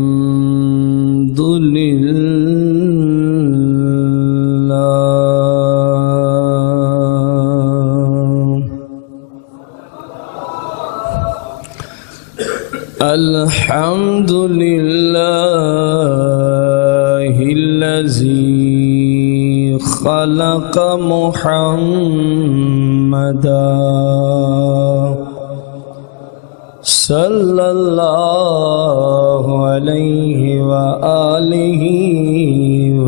الحمد لله الحمد لله الذي خلق محمدا صلى الله عليه وآله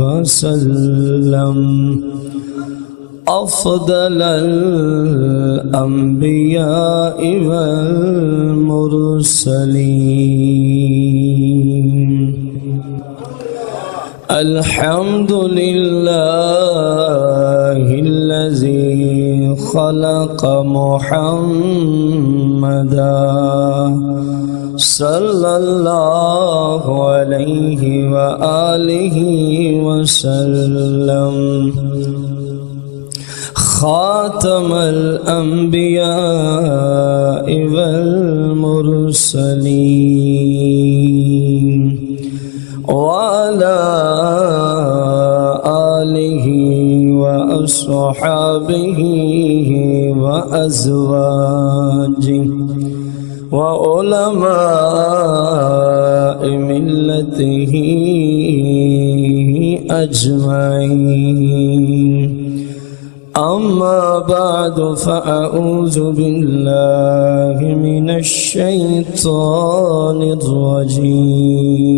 وسلم أفضل الأنبياء والمرسلين الحمد لله الذي خلق محمدا صلى الله عليه وآله وسلم خاتم الأنبياء والمرسلين وعلى آله وأصحابه وأزواجه وعلماء ملته أجمعين أما بعد فأعوذ بالله من الشيطان الرجيم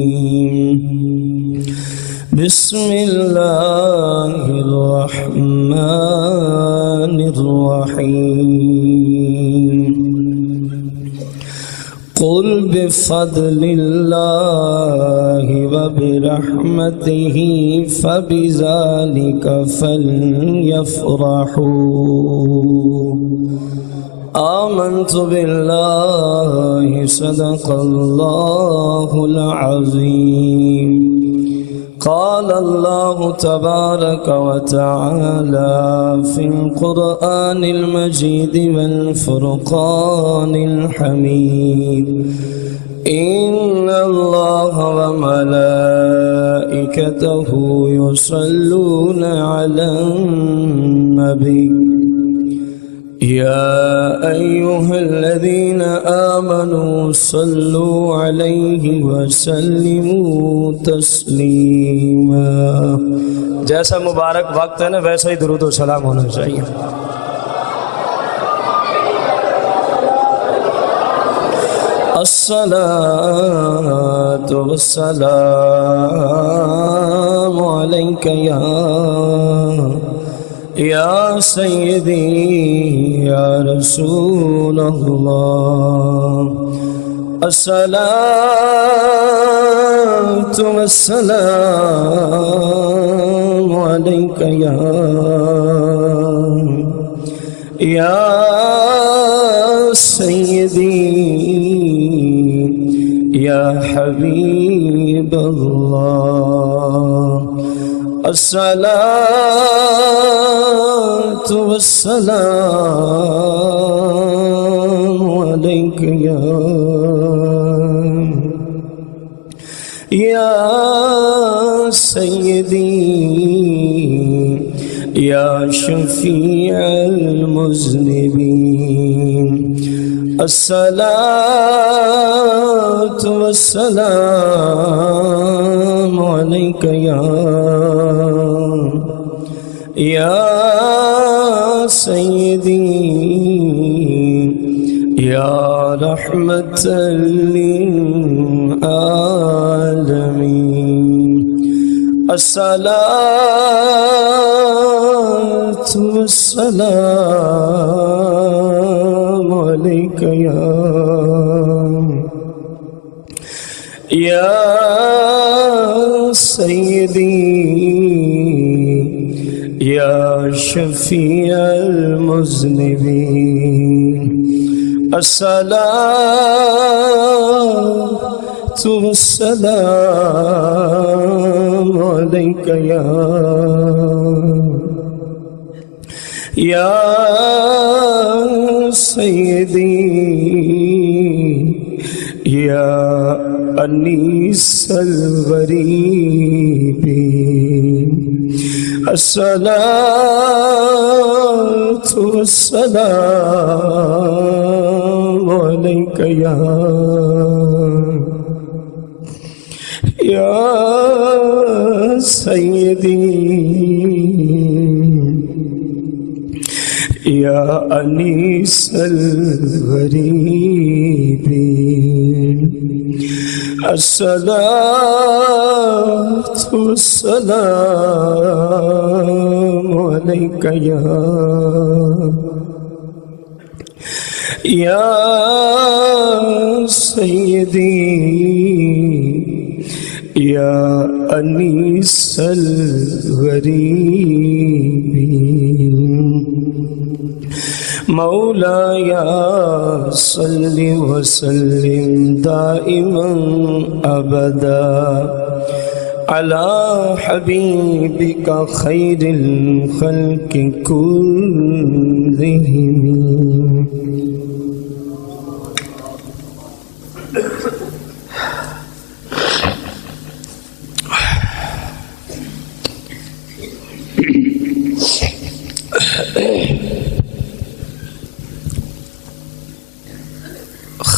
بسم الله الرحمن الرحيم قل بفضل الله وبرحمته فبذلك فليفرحوا آمنت بالله صدق الله العظيم قال الله تبارك وتعالى في القرآن المجيد والفرقان الحميد إن الله وملائكته يصلون على النبي يا أيها الذين آمنوا صلوا عليه وسلموا تسليما جیسا مبارک وقت ہے نا ویسا ہی درود و سلام ہونا چاہیے الصلاة والسلام عليك يا سيدي يا رسول الله الصلاة والسلام عليك يا سيدي يا حبيب الله الصلاة والسلام عليك يا سيدي يا شفيع المذنبين الصلاة والسلام عليك يا سيدي يا رحمة للعالمين الصلاة والسلام عليك يا سيدي يا شفيع المذنبين الصلاة والسلام عليك يا سيدي يا أنيس الغريب الصلاة والسلام عليك يا سيدي يا أنيس الغريب الصلاة والسلام عليك يا سيدي يا أنيس الغريب مولاي صل وسلم دائما أبدا على حبيبك خير الخلق كلهم.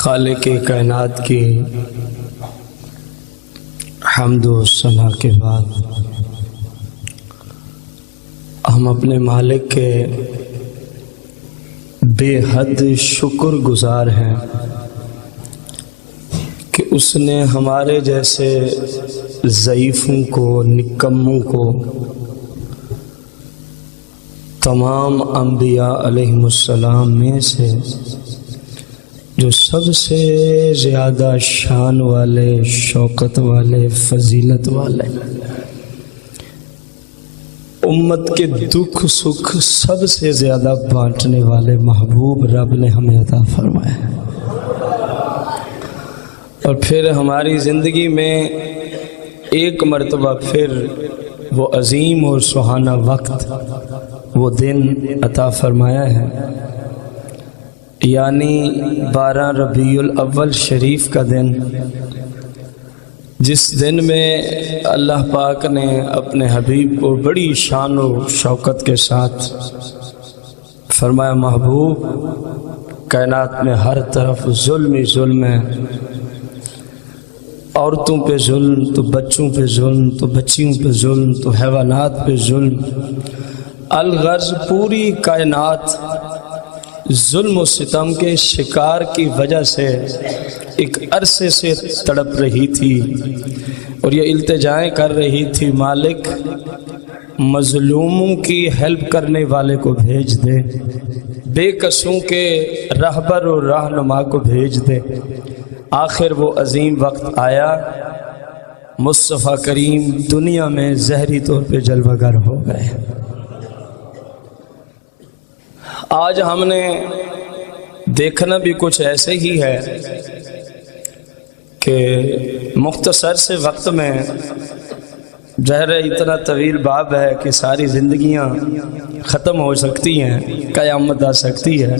خالق کائنات کی حمد و ثنا کے بعد ہم اپنے مالک کے بے حد شکر گزار ہیں کہ اس نے ہمارے جیسے ضعیفوں کو، نکموں کو تمام انبیاء علیہم السلام میں سے جو سب سے زیادہ شان والے، شوکت والے، فضیلت والے، امت کے دکھ سکھ سب سے زیادہ بانٹنے والے محبوب رب نے ہمیں عطا فرمایا ہے. اور پھر ہماری زندگی میں ایک مرتبہ پھر وہ عظیم اور سہانا وقت، وہ دن عطا فرمایا ہے، یعنی 12 ربیع الاول شریف کا دن، جس دن میں اللہ پاک نے اپنے حبیب کو بڑی شان و شوکت کے ساتھ فرمایا محبوب کائنات میں ہر طرف ظلم ہی ظلم ہے، عورتوں پہ ظلم، تو بچوں پہ ظلم، تو بچیوں پہ ظلم، تو حیوانات پہ ظلم، الغرض پوری کائنات ظلم و ستم کے شکار کی وجہ سے ایک عرصے سے تڑپ رہی تھی اور یہ التجائیں کر رہی تھی مالک مظلوموں کی ہیلپ کرنے والے کو بھیج دے، بے قصوں کے رہبر و رہنما کو بھیج دے. آخر وہ عظیم وقت آیا، مصطفیٰ کریم دنیا میں ظاہری طور پہ جلوہ گر ہو گئے. آج ہم نے دیکھنا بھی کچھ ایسے ہی ہے کہ مختصر سے وقت میں ظاہر اتنا طویل باب ہے کہ ساری زندگیاں ختم ہو سکتی ہیں، قیامت آ سکتی ہے.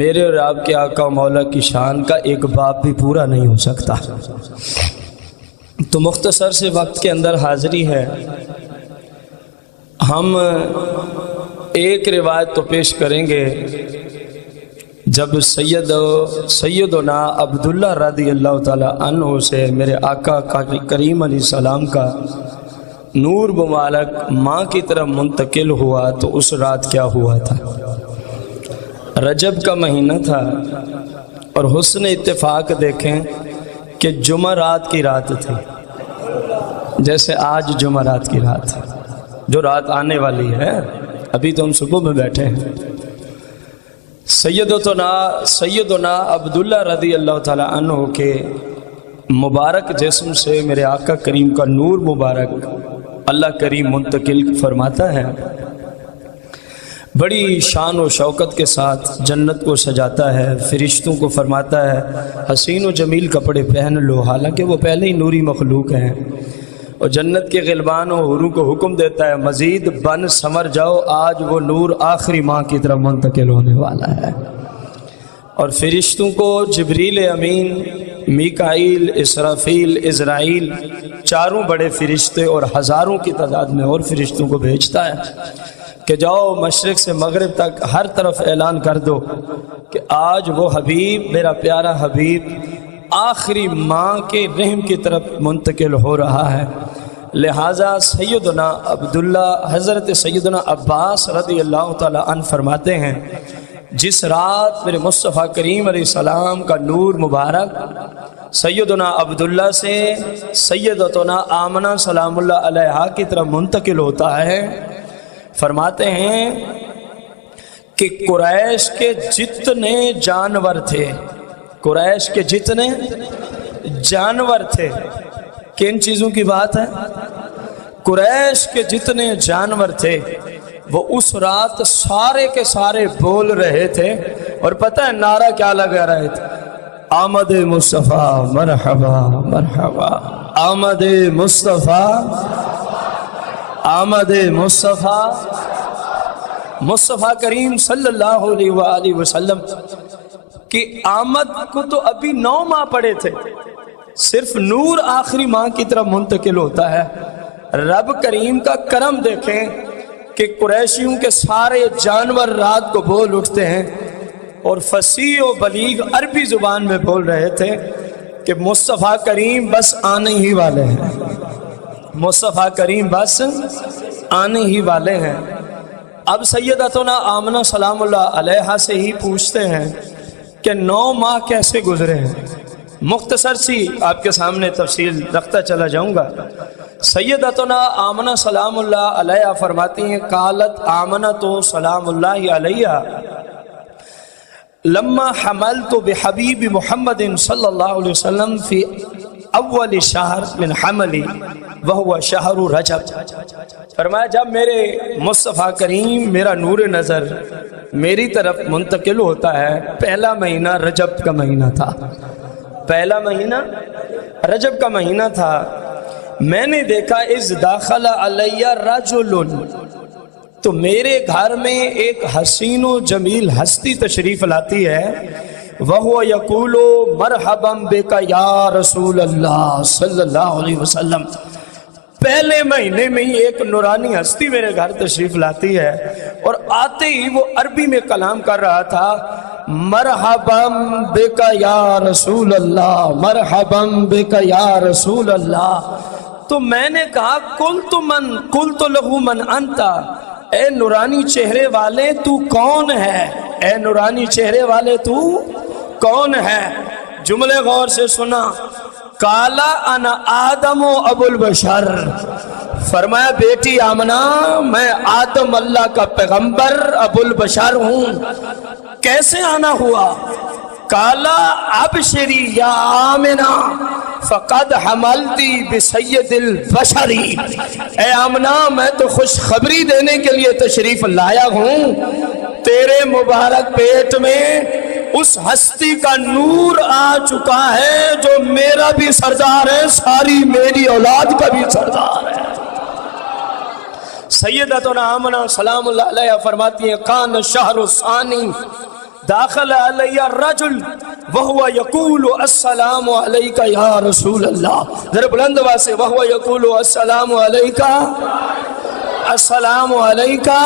میرے اور آپ کے آقا و مولا کی شان کا ایک باب بھی پورا نہیں ہو سکتا. تو مختصر سے وقت کے اندر حاضری ہے. ہم ایک روایت تو پیش کریں گے جب سیدنا عبداللہ رضی اللہ تعالی عنہ سے میرے آقا کریم علیہ السلام کا نور مبارک ماں کی طرف منتقل ہوا تو اس رات کیا ہوا تھا؟ رجب کا مہینہ تھا اور حسن اتفاق دیکھیں کہ جمعرات کی رات تھی، جیسے آج جمعرات کی رات ہے، جو رات آنے والی ہے. ابھی تو ہم صبح میں بیٹھے ہیں. سیدنا عبداللہ رضی اللہ تعالی عنہ کے مبارک جسم سے میرے آقا کریم کا نور مبارک اللہ کریم منتقل فرماتا ہے. بڑی شان و شوکت کے ساتھ جنت کو سجاتا ہے، فرشتوں کو فرماتا ہے حسین و جمیل کپڑے پہن لو، حالانکہ وہ پہلے ہی نوری مخلوق ہیں. اور جنت کے غلمان و حوروں کو حکم دیتا ہے مزید بن سمر جاؤ، آج وہ نور آخری ماں کی طرف منتقل ہونے والا ہے. اور فرشتوں کو جبریل امین میکائیل، اسرافیل، عزرائیل، چاروں بڑے فرشتے اور ہزاروں کی تعداد میں اور فرشتوں کو بھیجتا ہے کہ جاؤ مشرق سے مغرب تک ہر طرف اعلان کر دو کہ آج وہ حبیب، میرا پیارا حبیب، آخری ماں کے رحم کی طرف منتقل ہو رہا ہے۔ لہٰذا سیدنا عبداللہ، حضرت سیدنا عباس رضی اللہ تعالیٰ عنہ فرماتے ہیں جس رات میرے مصطفیٰ کریم علیہ السلام کا نور مبارک سیدنا عبداللہ سے سیدتنا آمنہ سلام اللہ علیہا کی طرف منتقل ہوتا ہے، فرماتے ہیں کہ قریش کے جتنے جانور تھے، قریش کے جتنے جانور تھے، کن چیزوں کی بات ہے؟ قریش کے جتنے جانور تھے وہ اس رات سارے کے سارے بول رہے تھے، اور پتہ ہے نعرہ کیا لگا رہے تھے؟ آمد مصطفیٰ مرحبا مرحبا، آمد مصطفیٰ، آمد مصطفیٰ، مصطفیٰ کریم صلی اللہ علیہ وآلہ وسلم کی آمد کو تو ابھی 9 ماہ پڑے تھے، صرف نور آخری ماہ کی طرف منتقل ہوتا ہے۔ رب کریم کا کرم دیکھیں کہ قریشیوں کے سارے جانور رات کو بول اٹھتے ہیں، اور فصیح و بلیغ عربی زبان میں بول رہے تھے کہ مصطفیٰ کریم بس آنے ہی والے ہیں، مصطفیٰ کریم بس آنے ہی والے ہیں۔ اب سیدتنا آمنہ سلام اللہ علیہا سے ہی پوچھتے ہیں کہ 9 ماہ کیسے گزرے ہیں۔ مختصر سی آپ کے سامنے تفصیل رکھتا چلا جاؤں گا۔ سیدتنا آمنہ سلام اللہ علیہا فرماتی ہیں قالت آمنہ سلام اللہ علیہا لما حملت بحبیب محمد صلی اللہ علیہ وسلم فی اول شہر من حملی وہو شہر رجب، فرمایا جب میرے مصطفیٰ کریم، میرا نور نظر میری طرف منتقل ہوتا ہے، پہلا مہینہ رجب کا مہینہ تھا، پہلا مہینہ رجب کا مہینہ تھا، میں نے دیکھا اذ داخل علیہ رجل، تو میرے گھر میں ایک حسین و جمیل ہستی تشریف لاتی ہے، وَهُوَ يَقُولُ مَرْحَبًا بِكَ يَا رسول اللہ صلی اللہ علیہ وسلم۔ پہلے مہینے میں ہی ایک نورانی ہستی میرے گھر تشریف لاتی ہے، اور آتے ہی وہ عربی میں کلام کر رہا تھا، مرحباً بک یا رسول اللہ، مرحباً بک یا رسول اللہ۔ تو میں نے کہا قلت لہو من انتا، اے نورانی چہرے والے تو کون ہے، اے نورانی چہرے والے تو کون ہے؟ جملے غور سے سنا، قالا انا آدم و ابو البشر، فرمایا بیٹی آمنہ میں آدم اللہ کا پیغمبر ابو البشر ہوں۔ کیسے آنا ہوا؟ قالا ابشری یا آمنہ فقد حملتی بسید البشری، اے آمنہ میں تو خوشخبری دینے کے لیے تشریف لایا ہوں، تیرے مبارک پیٹ میں اس ہستی کا نور آ چکا ہے جو میرا بھی سردار ہے، ساری میری اولاد کا بھی سردار ہے۔ سیدتنا آمنہ سلام اللہ علیہ فرماتی ہیں کان الشہر الثانی داخل علیہ الرجل وہو یقول السلام علیکہ یا رسول اللہ، ذرا بلند آواز سے، وہو یقول السلام علیکہ، السلام علیکہ۔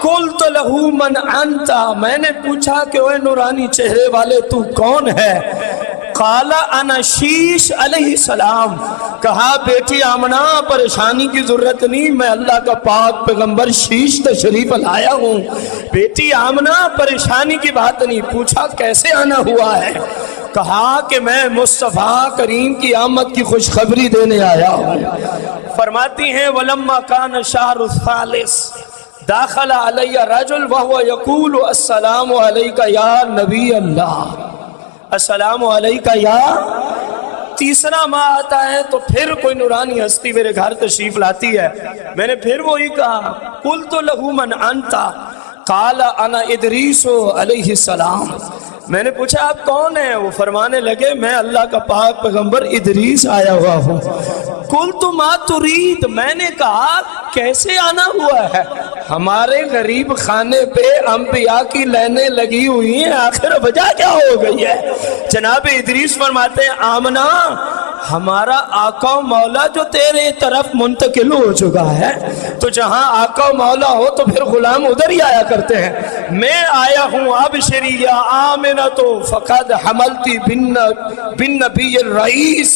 قلت لہو من انتا، میں نے پوچھا کہ اوے نورانی چہرے والے تو کون ہے؟ قال انا شیش علیہ السلام، کہا بیٹی آمنہ پریشانی کی ضرورت نہیں، میں اللہ کا پاک پیغمبر شیش تشریف لایا ہوں۔ بیٹی آمنہ پریشانی کی بات نہیں، پوچھا کیسے آنا ہوا ہے؟ کہا کہ میں مصطفیٰ کریم کی آمد کی خوشخبری دینے آیا ہوں۔ فرماتی ہیں وَلَمَّا كَانَ الشَّهْرُ الثَّالِثُ داخل علیہ رجل وہو یقول السلام علیکہ یا نبی اللہ، السلام علیکہ یا۔ تیسرا ماہ آتا ہے تو پھر کوئی نورانی ہستی میرے گھر تشریف لاتی ہے، میں نے پھر وہی کہا قلت لہو من انتا، قال انا ادریس علیہ السلام، میں نے پوچھا آپ کون ہیں؟ وہ فرمانے لگے میں اللہ کا پاک پیغمبر ادریس آیا ہوا ہوں۔ قلت ما ترید، میں نے کہا کیسے آنا ہوا ہے؟ ہمارے غریب خانے پہ انبیاء کی لائنیں لگی ہوئی ہیں، آخر وجہ کیا ہو گئی ہے؟ جناب ادریس فرماتے ہیں آمنہ ہمارا آقا و مولا جو تیرے طرف منتقل ہو چکا ہے، تو جہاں آقا و مولا ہو تو پھر غلام ادھر ہی آیا کرتے ہیں۔ میں آیا ہوں ابشری یا آمنہ تو فقد حملتی بن نبی الرئیس،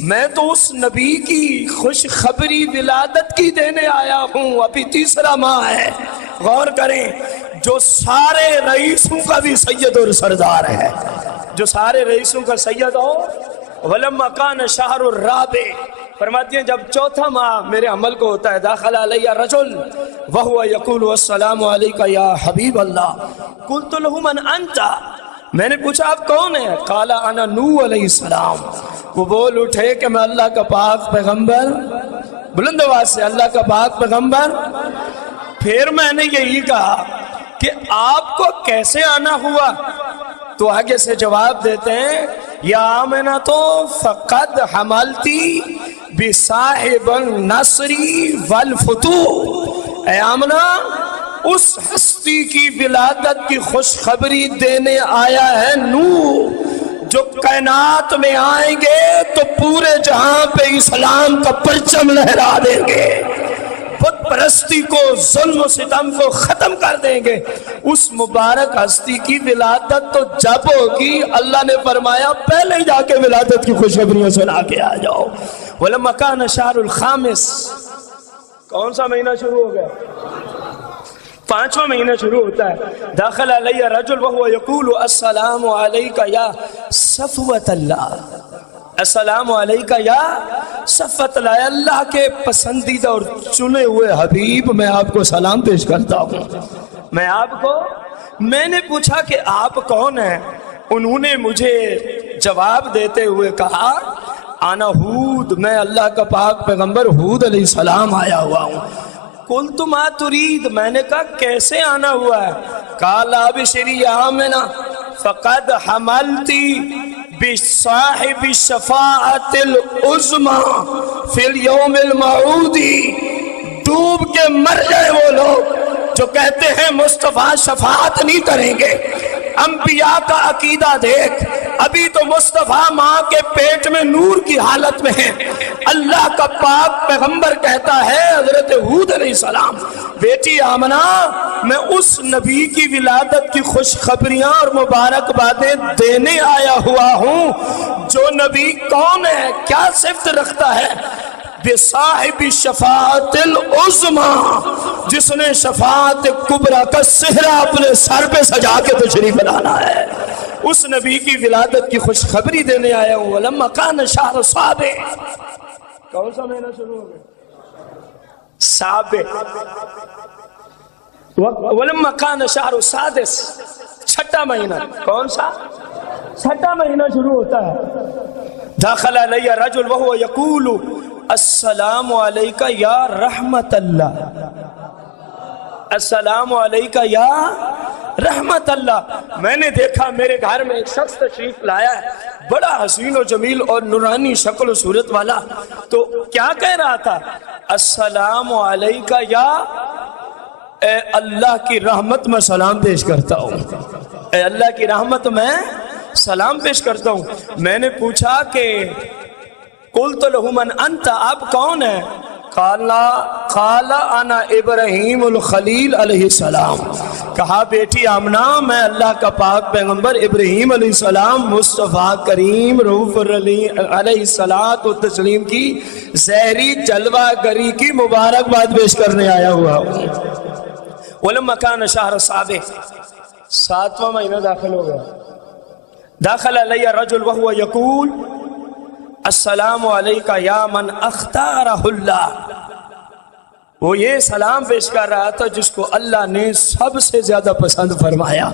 میں تو اس نبی کی خوشخبری ولادت کی دینے آیا ہوں، ابھی تیسرا ماہ ہے۔ غور کریں، جو سارے رئیسوں کا بھی سید اور سردار ہے، جو سارے رئیسوں کا سید ہو۔ وَلَمَّا كَانَ شَهْرُ الرَّابِعِ، فرماتی ہیں جب چوتھا ماہ میرے عمل کو ہوتا ہے، داخل علیہ رجل وَهُوَ يَقُولُ السَّلَامُ عَلَيْكَ يَا حبیب اللہ، قُلْتُ لَهُ مَنْ أَنْتَ، میں نے پوچھا آپ کون ہیں؟ قَالَ أَنَا نُوحٌ علیہ السلام، وہ بول اٹھے کہ میں اللہ کا پاک پیغمبر، بلند آواز سے اللہ کا پاک پیغمبر۔ پھر میں نے یہی کہا کہ آپ کو کیسے آنا ہوا؟ تو آگے سے جواب دیتے ہیں یا آمنہ تو فقد حملتی بصاحب النصر والفتوح، اے آمنہ اس ہستی کی ولادت کی خوشخبری دینے آیا ہے نوح، جو کائنات میں آئیں گے تو پورے جہاں پہ اسلام کا پرچم لہرا دیں گے، بت پرستی کو، ظلم و ستم کو ختم کر دیں گے۔ اس مبارک ہستی کی ولادت تو جب ہوگی، اللہ نے فرمایا پہلے جا کے ولادت کی خوشخبریاں سنا کے آ جاؤ۔ وَلَمَّا كَانَ شَهْرُ الْخَامِسِ، کون سا مہینہ شروع ہو گیا؟ پانچواں مہینہ شروع ہوتا ہے۔ داخل علیہ رجل وَهُوَ يَقُولُ السلام علیکہ یا صفوت اللہ، السلام علیکہ یا صفوت اللہ، اللہ کے پسندیدہ اور چنے ہوئے حبیب، میں آپ کو سلام پیش کرتا ہوں۔ میں نے پوچھا کہ آپ کون ہیں؟ انہوں نے مجھے جواب دیتے ہوئے کہا انا ہود، میں اللہ کا پاک پیغمبر ہود علیہ السلام آیا ہوا ہوں۔ قلت ما ترید، میں نے کہا کیسے آنا ہوا ہے؟ قال ابشری آمنہ فقد حملتی بصاحب الشفاعۃ العظمی فی الیوم الموعود، ڈوب کے مر جائے وہ لوگ جو کہتے ہیں مصطفیٰ شفاعت نہیں کریں گے۔ انبیاء کا عقیدہ دیکھ، ابھی تو مصطفیٰ ماں کے پیٹ میں نور کی حالت میں ہے، اللہ کا پاک پیغمبر کہتا ہے حضرت ہود علیہ السلام، بیٹی آمنہ میں اس نبی کی ولادت کی خوشخبریاں اور مبارکبادیں دینے آیا ہوا ہوں، جو نبی کون ہے، کیا صفت رکھتا ہے؟ بصاحب الشفاعۃ العظمی، جس نے شفاعت کبریٰ کا صحرا اپنے سر پہ سجا کے تشریف لانا ہے، اس نبی کی ولادت کی خوشخبری دینے آیا ہوں۔ وَلَمَّا كَانَ شَهْرُ السَّابِعِ، کون سا مہینہ شروع ہو گیا؟ سابع۔ وَلَمَّا كَانَ شَهْرُ السَّادِسِ، چھٹا مہینہ، کون سا؟ چھٹا مہینہ شروع ہوتا ہے۔ داخل علیہ رجل وَهُوَ يَقُولُ السلام علیکہ یا رحمت اللہ، السلام علیکہ یا رحمت اللہ۔ میں نے دیکھا میرے گھر میں ایک شخص تشریف لایا ہے، بڑا حسین و جمیل اور نورانی شکل و صورت والا، تو کیا کہہ رہا تھا؟ السلام علیکہ یا، اے اللہ کی رحمت میں سلام پیش کرتا ہوں، اے اللہ کی رحمت میں سلام پیش کرتا ہوں۔ میں نے پوچھا کہ قلت لہ من انت، آپ کون ہیں؟ قال انا ابراہیم الخلیل علیہ السلام، کہا بیٹی آمنہ میں اللہ کا پاک پیغمبر ابراہیم علیہ السلام مصطفیٰ کریم رؤوف علیہ الصلاۃ والتسلیم کی زہری جلوہ گری کی مبارکباد پیش کرنے آیا ہوا ہوں۔ وَلَمَّا كَانَ شَهْرُ السَّابِعِ، ساتواں مہینہ داخل ہو گیا۔ داخل علیہ رجل وَهُوَ يَقُولُ السلام علیکہ یا من اختارہ اللہ، وہ یہ سلام پیش کر رہا تھا جس کو اللہ نے سب سے زیادہ پسند فرمایا،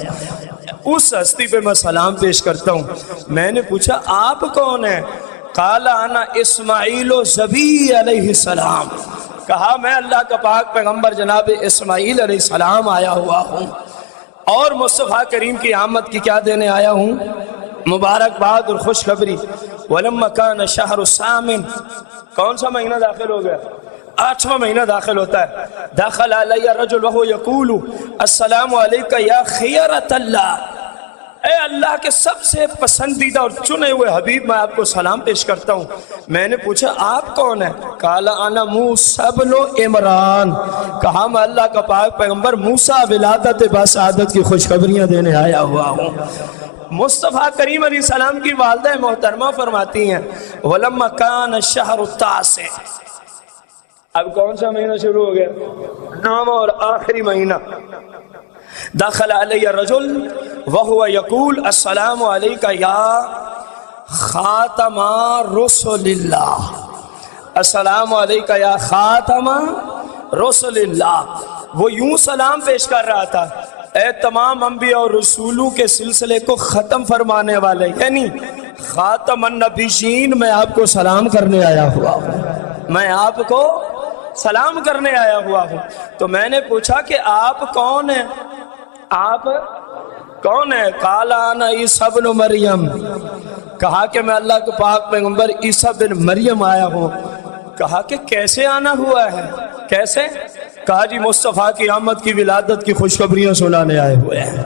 اس ہستی پہ میں سلام پیش کرتا ہوں۔ میں نے پوچھا آپ کون ہیں؟ قال انا اسماعیل ذبی علیہ السلام، کہا میں اللہ کا پاک پیغمبر جناب اسماعیل علیہ السلام آیا ہوا ہوں، اور مصطفیٰ کریم کی آمد کی کیا دینے آیا ہوں؟ مبارکباد اور خوشخبری۔ وَلَمَّا كَانَ شَهْرُ الثَّامِنِ، کون سا مہینہ داخل ہو گیا؟ 8واں مہینہ داخل ہوتا ہے. داخل علیہ رجل وہو یقول السلام علیکہ یا خیرۃ اللہ، اے اللہ کے سب سے پسندیدہ اور چنے ہوئے حبیب، میں آپ کو سلام پیش کرتا ہوں. میں نے پوچھا آپ کون ہیں؟ قال انا موسیٰ بن عمران، کہا میں اللہ کا پاک پیغمبر موسیٰ ولادت بسعادت کی خوشخبریاں دینے آیا ہوا ہوں. مصطفیٰ کریم علیہ السلام کی والدہ محترمہ فرماتی ہیں وَلَمَّا كَانَ الشَّهْرُ التَّاسِعُ، اب کون سا مہینہ شروع ہو گیا؟ 9واں اور آخری مہینہ. داخل علیہ رجل وہو یقول السلام علیکہ یا خاتم رسل اللہ، السلام علیکہ یا خاتم رسل اللہ. وہ یوں سلام پیش کر رہا تھا، اے تمام انبیاء اور رسولوں کے سلسلے کو ختم فرمانے والے، یعنی خاتم النبیین، میں آپ کو سلام کرنے آیا ہوا ہوں، میں آپ کو سلام کرنے آیا ہوا ہوں. تو میں نے پوچھا کہ آپ کون ہیں؟ آپ کون ہیں؟ قال انا عیسیٰ بن مریم، کہا کہ میں اللہ کے پاک پیغمبر عیسیٰ بن مریم آیا ہوں. کہا کہ کیسے آنا ہوا ہے؟ کیسے؟ کہا جی مصطفیٰ کی آمد کی ولادت کی خوشخبریاں سنانے آئے ہوئے ہیں،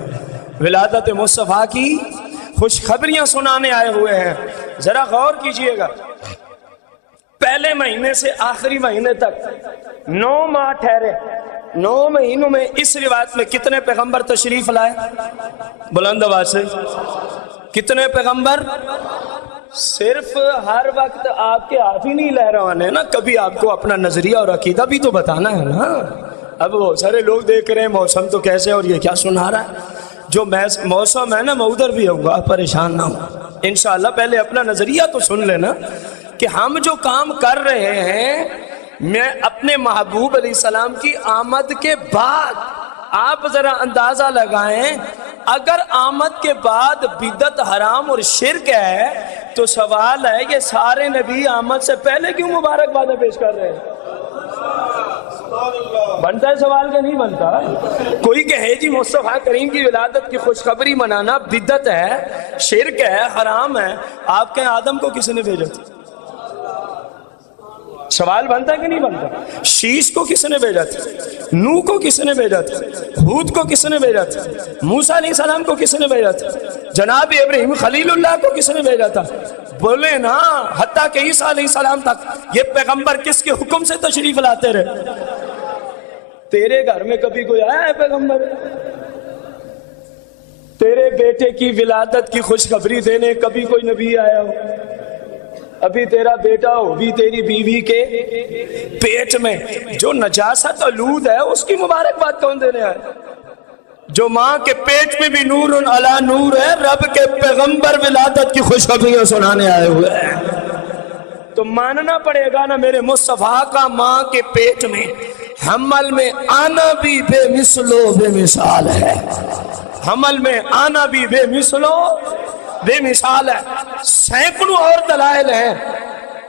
ولادت مصطفیٰ کی خوشخبریاں سنانے آئے ہوئے ہیں. ذرا غور کیجئے گا، پہلے مہینے سے آخری مہینے تک 9 ماہ ٹھہرے. 9 مہینوں میں اس روایت میں کتنے پیغمبر تشریف لائے؟ بلند آواز سے کتنے پیغمبر؟ صرف ہر وقت آپ کے ہاتھ ہی نہیں لہرانے نا، کبھی آپ کو اپنا نظریہ اور عقیدہ بھی تو بتانا ہے نا. اب وہ سارے لوگ دیکھ رہے ہیں موسم تو کیسے اور یہ کیا سنا رہا ہے. جو موسم ہے نا میں ادھر بھی ہوں گا، پریشان نہ ہوں انشاءاللہ. پہلے اپنا نظریہ تو سن لینا کہ ہم جو کام کر رہے ہیں، میں اپنے محبوب علیہ السلام کی آمد کے بعد، آپ ذرا اندازہ لگائیں، اگر آمد کے بعد بدعت حرام اور شرک ہے تو سوال ہے یہ سارے نبی آمد سے پہلے کیوں مبارکبادیں پیش کر رہے ہیں؟ بنتا ہے سوال کہ نہیں بنتا؟ کوئی کہے جی مصطفیٰ کریم کی ولادت کی خوشخبری منانا بدعت ہے، شرک ہے، حرام ہے، آپ کے آدم کو کس نے بھیجا تھا؟ سوال بنتا ہے کہ نہیں بنتا؟ شیش کو کس نے بھیجا تھا؟ نوح کو کس نے بھیجا تھا؟ ہود کو کس نے بھیجا تھا؟ موسیٰ علیہ السلام کو کس نے بھیجا تھا؟ جناب ابراہیم خلیل اللہ کو کس نے بھیجا تھا؟ بولے نا، حتیٰ کہ عیسیٰ علیہ السلام تک یہ پیغمبر کس کے حکم سے تشریف لاتے رہے؟ تیرے گھر میں کبھی کوئی آیا ہے پیغمبر؟ تیرے بیٹے کی ولادت کی خوشخبری دینے کبھی کوئی نبی آیا ہو؟ ابھی تیرا بیٹا ہو بھی تیری بیوی کے پیٹ میں جو نجاست آلود ہے اس کی مبارکباد کون دینے آئے؟ جو ماں کے پیٹ میں بھی نور علی نور ہے، رب کے پیغمبر ولادت کی خوشخبریاں سنانے آئے ہوئے ہیں. تو ماننا پڑے گا نا میرے مصطفیٰ کا ماں کے پیٹ میں حمل میں آنا بھی بے مثل و بے مثال ہے. حمل میں آنا بھی بے مثل و بے مثال ہے. سینکڑوں اور دلائل ہیں.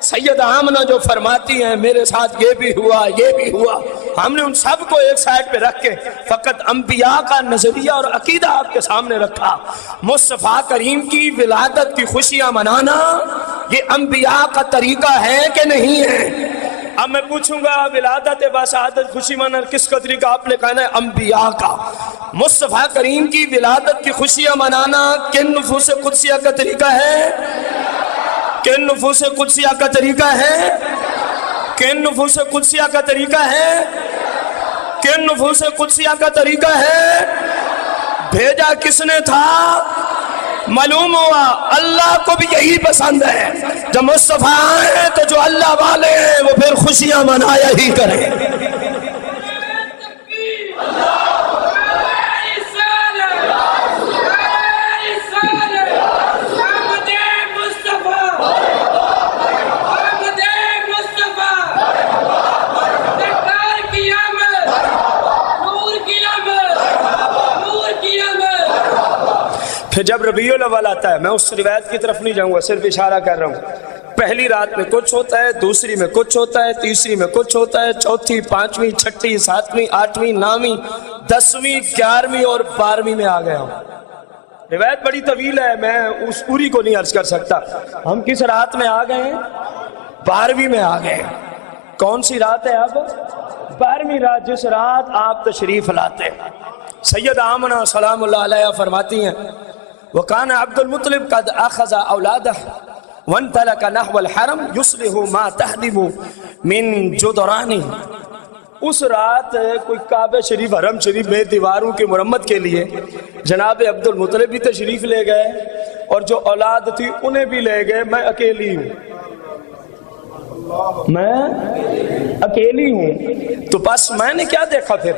سیدہ آمنہ جو فرماتی ہیں میرے ساتھ یہ بھی ہوا یہ بھی ہوا، ہم نے ان سب کو ایک سائڈ پہ رکھ کے فقط انبیاء کا نظریہ اور عقیدہ آپ کے سامنے رکھا. مصطفیٰ کریم کی ولادت کی خوشیاں منانا یہ انبیاء کا طریقہ ہے کہ نہیں ہے؟ اب میں پوچھوں گا ولادت بسعادت خوشی منانا کس کا طریقہ؟ آپ نے کہنا ہے انبیاء کا. مصطفیٰ کریم کی ولادت کی خوشیاں منانا کن نفوس قدسیہ کا طریقہ ہے؟ کن نفوس قدسیہ کا طریقہ ہے؟ کن نفوس قدسیہ کا طریقہ ہے؟ کن نفوس قدسیہ کا طریقہ ہے؟ بھیجا کس نے تھا؟ معلوم ہوا اللہ کو بھی یہی پسند ہے. جب مصطفیٰ آئے تو جو اللہ والے ہیں وہ پھر خوشیاں منایا ہی کریں. پھر جب ربیع الاول آتا ہے، میں اس روایت کی طرف نہیں جاؤں گا، صرف اشارہ کر رہا ہوں. پہلی رات میں کچھ ہوتا ہے، دوسری میں کچھ ہوتا ہے، تیسری میں کچھ ہوتا ہے، چوتھی، پانچویں، چھٹی، ساتویں، آٹھویں، نویں، 10ویں، 11ویں اور 12ویں میں آ گیا ہوں. روایت بڑی طویل ہے، میں اس پوری کو نہیں عرض کر سکتا. ہم کس رات میں آ گئے ہیں؟ 12ویں میں آ گئے. کون سی رات ہے اب؟ 12ویں رات، جس رات آپ تشریف لاتے ہیں۔ سید آمنہ سلام اللہ علیہ فرماتی ہیں وَكَانَ عَبْدُ الْمُطْلِبْ قَدْ أَخَذَ أَوْلَادَهُ وَانْطَلَقَ نَحْوَ الْحَرَمِ يُصْلِحُ مَا تَهْدِمُ مِنْ جُدْرَانِهِ۔ اس رات کوئی کعبہ شریف حرم شریف میں دیواروں کی مرمت کے لیے جناب عبد المطلب بھی تشریف لے گئے اور جو اولاد تھی انہیں بھی لے گئے، میں اکیلی ہوں، میں اکیلی ہوں۔ تو بس میں نے کیا دیکھا پھر؟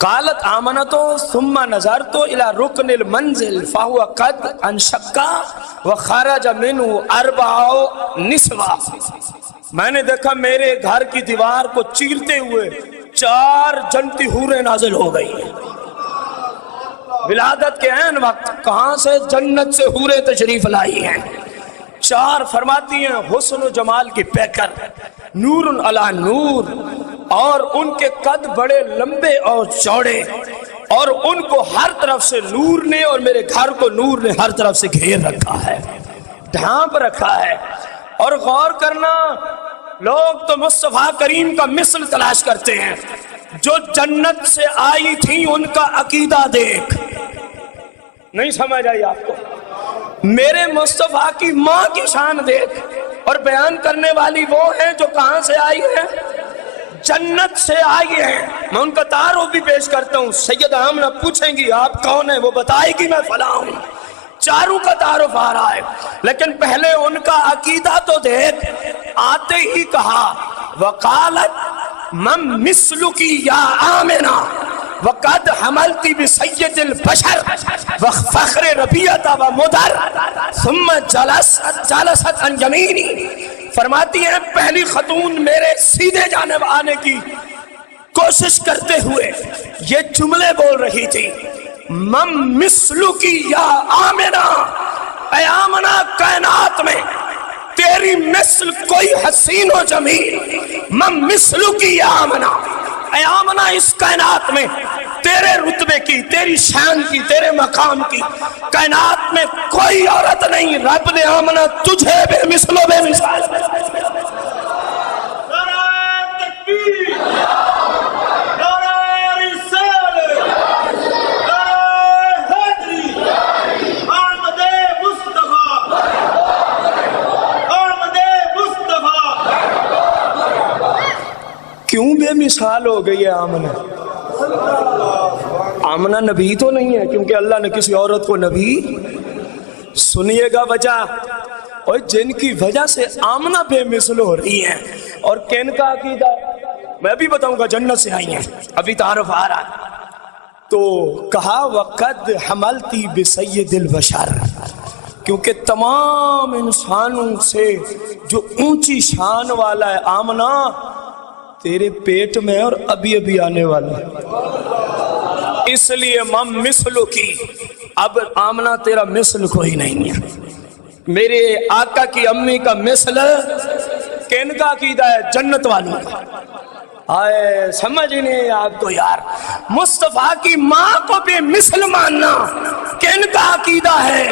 قالت آمنتو ثم نظرتو الى رکن المنزل فهو قد انشقا وخرج منه 4 نسوہ۔ میں نے دیکھا میرے گھر کی دیوار کو چیرتے ہوئے 4 جنتی حوریں نازل ہو گئی ہیں۔ ولادت کے عین وقت کہاں سے جنت سے حوریں تشریف لائی ہیں۔ 4 فرماتی ہیں حسن و جمال کی پیکر، نور علی نور، اور ان کے قد بڑے لمبے اور چوڑے، اور ان کو ہر طرف سے نور نے اور میرے گھر کو نور نے ہر طرف سے گھیر رکھا ہے، ڈھانپ رکھا ہے۔ اور غور کرنا، لوگ تو مصطفیٰ کریم کا مثل تلاش کرتے ہیں، جو جنت سے آئی تھیں ان کا عقیدہ دیکھ، نہیں سمجھ آئی آپ کو؟ میرے مصطفیٰ کی ماں کی شان دیکھ، اور بیان کرنے والی وہ ہیں جو کہاں سے آئی ہیں؟ جنت سے آئی ہیں۔ میں ان کا تعارف بھی پیش کرتا ہوں۔ سید آمنہ پوچھیں گی آپ کون ہیں، وہ بتائے گی میں فلاں ہوں۔ 4 کا تعارف آ رہا ہے، لیکن پہلے ان کا عقیدہ تو دیکھ۔ آتے ہی کہا وقالت من مثلکی یا آمنہ وقد حملتی بسید البشر وفخر ربیعت ومدر ثم جلست عن یمینی۔ فرماتی ہیں پہلی خاتون میرے سیدھے جانب آنے کی کوشش کرتے ہوئے یہ جملے بول رہی تھی، من مثلکی یا آمنہ، اے آمنہ کائنات میں تیری مثل کوئی حسین و جمیل، من مثلکی یا آمنہ، اے آمنہ اس کائنات میں تیرے رتبے کی، تیری شان کی، تیرے مقام کی کائنات میں کوئی عورت نہیں۔ رب نے آمنہ تجھے بے مثل و بے مثال۔ کیوں بے مثال ہو گئی ہے آمنہ؟ آمنہ نبی تو نہیں ہے، کیونکہ اللہ نے کسی عورت کو نبی، سنیے گا وجہ، اور جن کی وجہ سے آمنہ بے مثل ہو رہی ہیں اور کن کا عقیدہ میں بھی بتاؤں گا، جنت سے آئی ہیں، ابھی تعارف آ رہا ہے۔ تو کہا وقد حملتی بسید البشر، کیونکہ تمام انسانوں سے جو اونچی شان والا ہے آمنہ تیرے پیٹ میں اور ابھی ابھی آنے والا، اس لیے مم مثلو کی، اب آمنہ تیرا مثل کوئی نہیں ہے۔ میرے آقا کی امی کا مثل کن کا عقیدہ ہے؟ جنت والوں کا۔ آئے سمجھ نہیں آپ کو یار، مصطفیٰ کی ماں کو بھی مثل ماننا کن کا عقیدہ ہے؟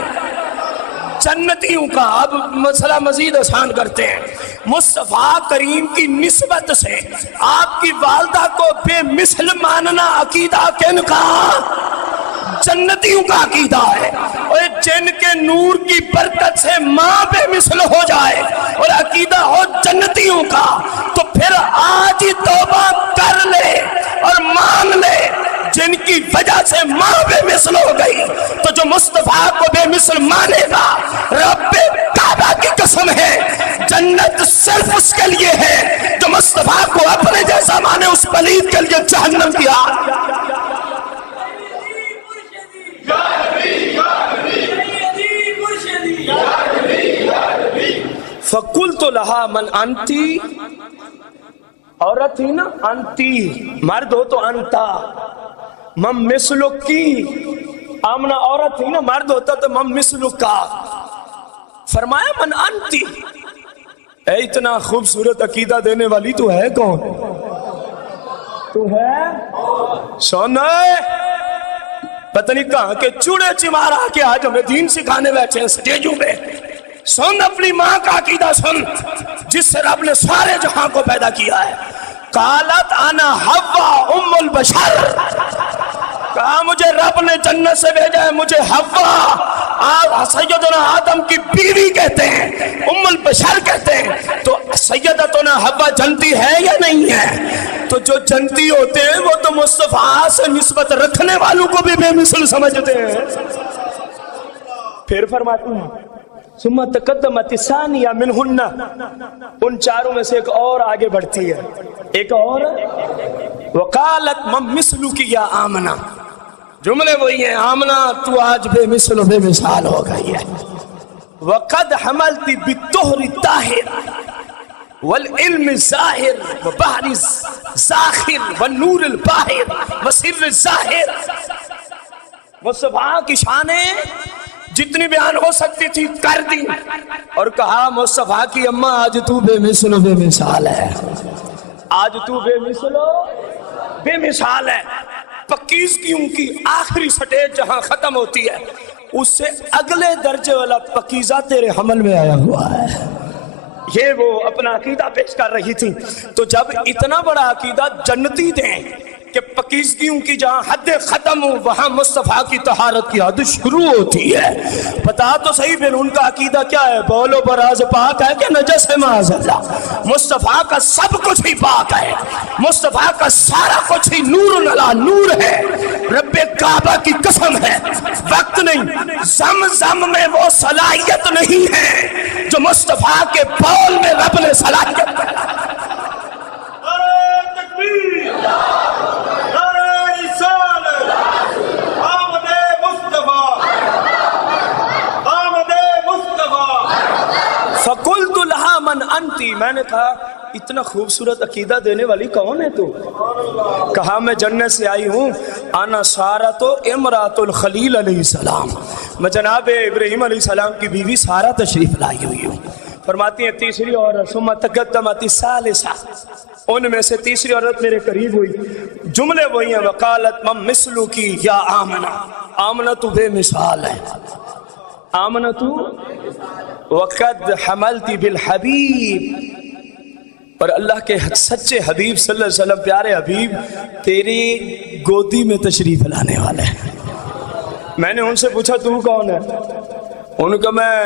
جنتیوں کا۔ اب مسئلہ مزید آسان کرتے ہیں، مصطفیٰ کریم کی نسبت سے آپ کی والدہ کو بے مثل ماننا عقیدہ کن کا؟ جنتیوں کا عقیدہ ہے۔ اور جن کے نور کی برکت سے ماں بے مثل ہو جائے اور عقیدہ ہو جنتیوں کا، تو پھر آج ہی توبہ کر لے اور مان لے، جن کی وجہ سے ماں بے مثل ہو گئی، تو جو مصطفیٰ کو بے مثل مانے گا، رب کعبہ کی قسم ہے جنت صرف اس کے لیے ہے جو مصطفیٰ کو اپنے جیسا مانے، اس پلید کے لیے جہنم کی آگ۔ فَقُلْتُ لَهَا مَنْ أَنْتِ، عورت تھی نا، انتی، مرد ہو تو انتا، مم مثلو کی، آمنہ عورت تھی نا، مرد ہوتا تو مم مثلو کا۔ فرمایا من انتی، اے اتنا خوبصورت عقیدہ دینے والی تو ہے کون؟ تو ہے سونے، پتہ نہیں کہاں کہ چوڑے چمارا کے آج ہمیں دین سکھانے بیٹھے ہیں سٹیجوں پہ۔ سن اپنی ماں کا عقیدہ سن، جس سے رب نے سارے جہاں کو پیدا کیا ہے. قالت انا حوا ام البشر، کہا مجھے رب نے جنت سے بھیجا ہے، مجھے حوا سیدنا آدم کی بیوی کہتے ہیں، ام البشر کہتے ہیں. تو سیدتنا حوا جنتی ہے یا نہیں ہے؟ تو جو جنتی ہوتے ہیں وہ تو مصطفیٰ سے نسبت رکھنے والوں کو بھی بے مثل سمجھتے ہیں. پھر فرماتی ہوں ثم تقدمت ثانیہ منہن، ان چاروں میں سے ایک اور آگے بڑھتی ہے، ایک اور. وقالت من مثلک یا آمنہ، جملے وہی ہیں، آمنہ تو آج بے مثل و بے مثال ہو گئی ہے. وقد حملت بالطہر الطاہر والعلم الظاہر وبحر الزاخر والنور الباہر وسر الظاہر. مصطفیٰ کی شانیں جتنی بیان ہو سکتی تھی کر دی، اور کہا مصطفیٰ کی اماں آج تو بے مثل و بے مثال ہے، آج تو بے مثل و بے مثال ہے. پکیزگیوں کی آخری سٹیج جہاں ختم ہوتی ہے، اس سے اگلے درجے والا پکیزہ تیرے حمل میں آیا ہوا ہے. یہ وہ اپنا عقیدہ پیش کر رہی تھی. تو جب اتنا بڑا عقیدہ جنتی دیں کہ پکیزگیوں کی جہاں حد ختم ہو وہاں مصطفیٰ کی طہارت کی حد شروع ہوتی ہے، بتا تو صحیح پھر ان کا عقیدہ کیا ہے؟ بولو براز پاک ہے کہ نجس ہے معاذ اللہ؟ مصطفیٰ کا سب کچھ ہی پاک ہے، مصطفیٰ کا سارا کچھ ہی نور علی نور ہے. رب کعبہ کی قسم ہے، وقت نہیں، زم میں وہ صلاحیت نہیں ہے جو مصطفیٰ کے بول میں رب نے صلاحیت ہے. فَقُلْتُ لَهَا مَنْ أَنْتِ، میں نے کہا اتنا خوبصورت عقیدہ دینے والی کون ہے تو؟ کہا میں جنت سے آئی ہوں، انا سارۃ امرأۃ الخلیل علیہ السلام، میں جناب ابراہیم علیہ السلام کی بیوی سارہ تشریف لائی ہوئی ہوں. فرماتی ہیں تیسری عورت ثم تقدمت الثالثہ، ان میں سے تیسری عورت میرے قریب ہوئی. جملے وہی ہیں وقالت من مثلک یا آمنہ، آمنہ تو بے مثال ہے، آمنہ تو وقد حملت بالحبیب، اور اللہ کے سچے حبیب صلی اللہ علیہ وسلم، پیارے حبیب تیری گودی میں تشریف لانے والے ہیں. میں نے ان سے پوچھا تو کون ہے؟ انہوں نے کہا میں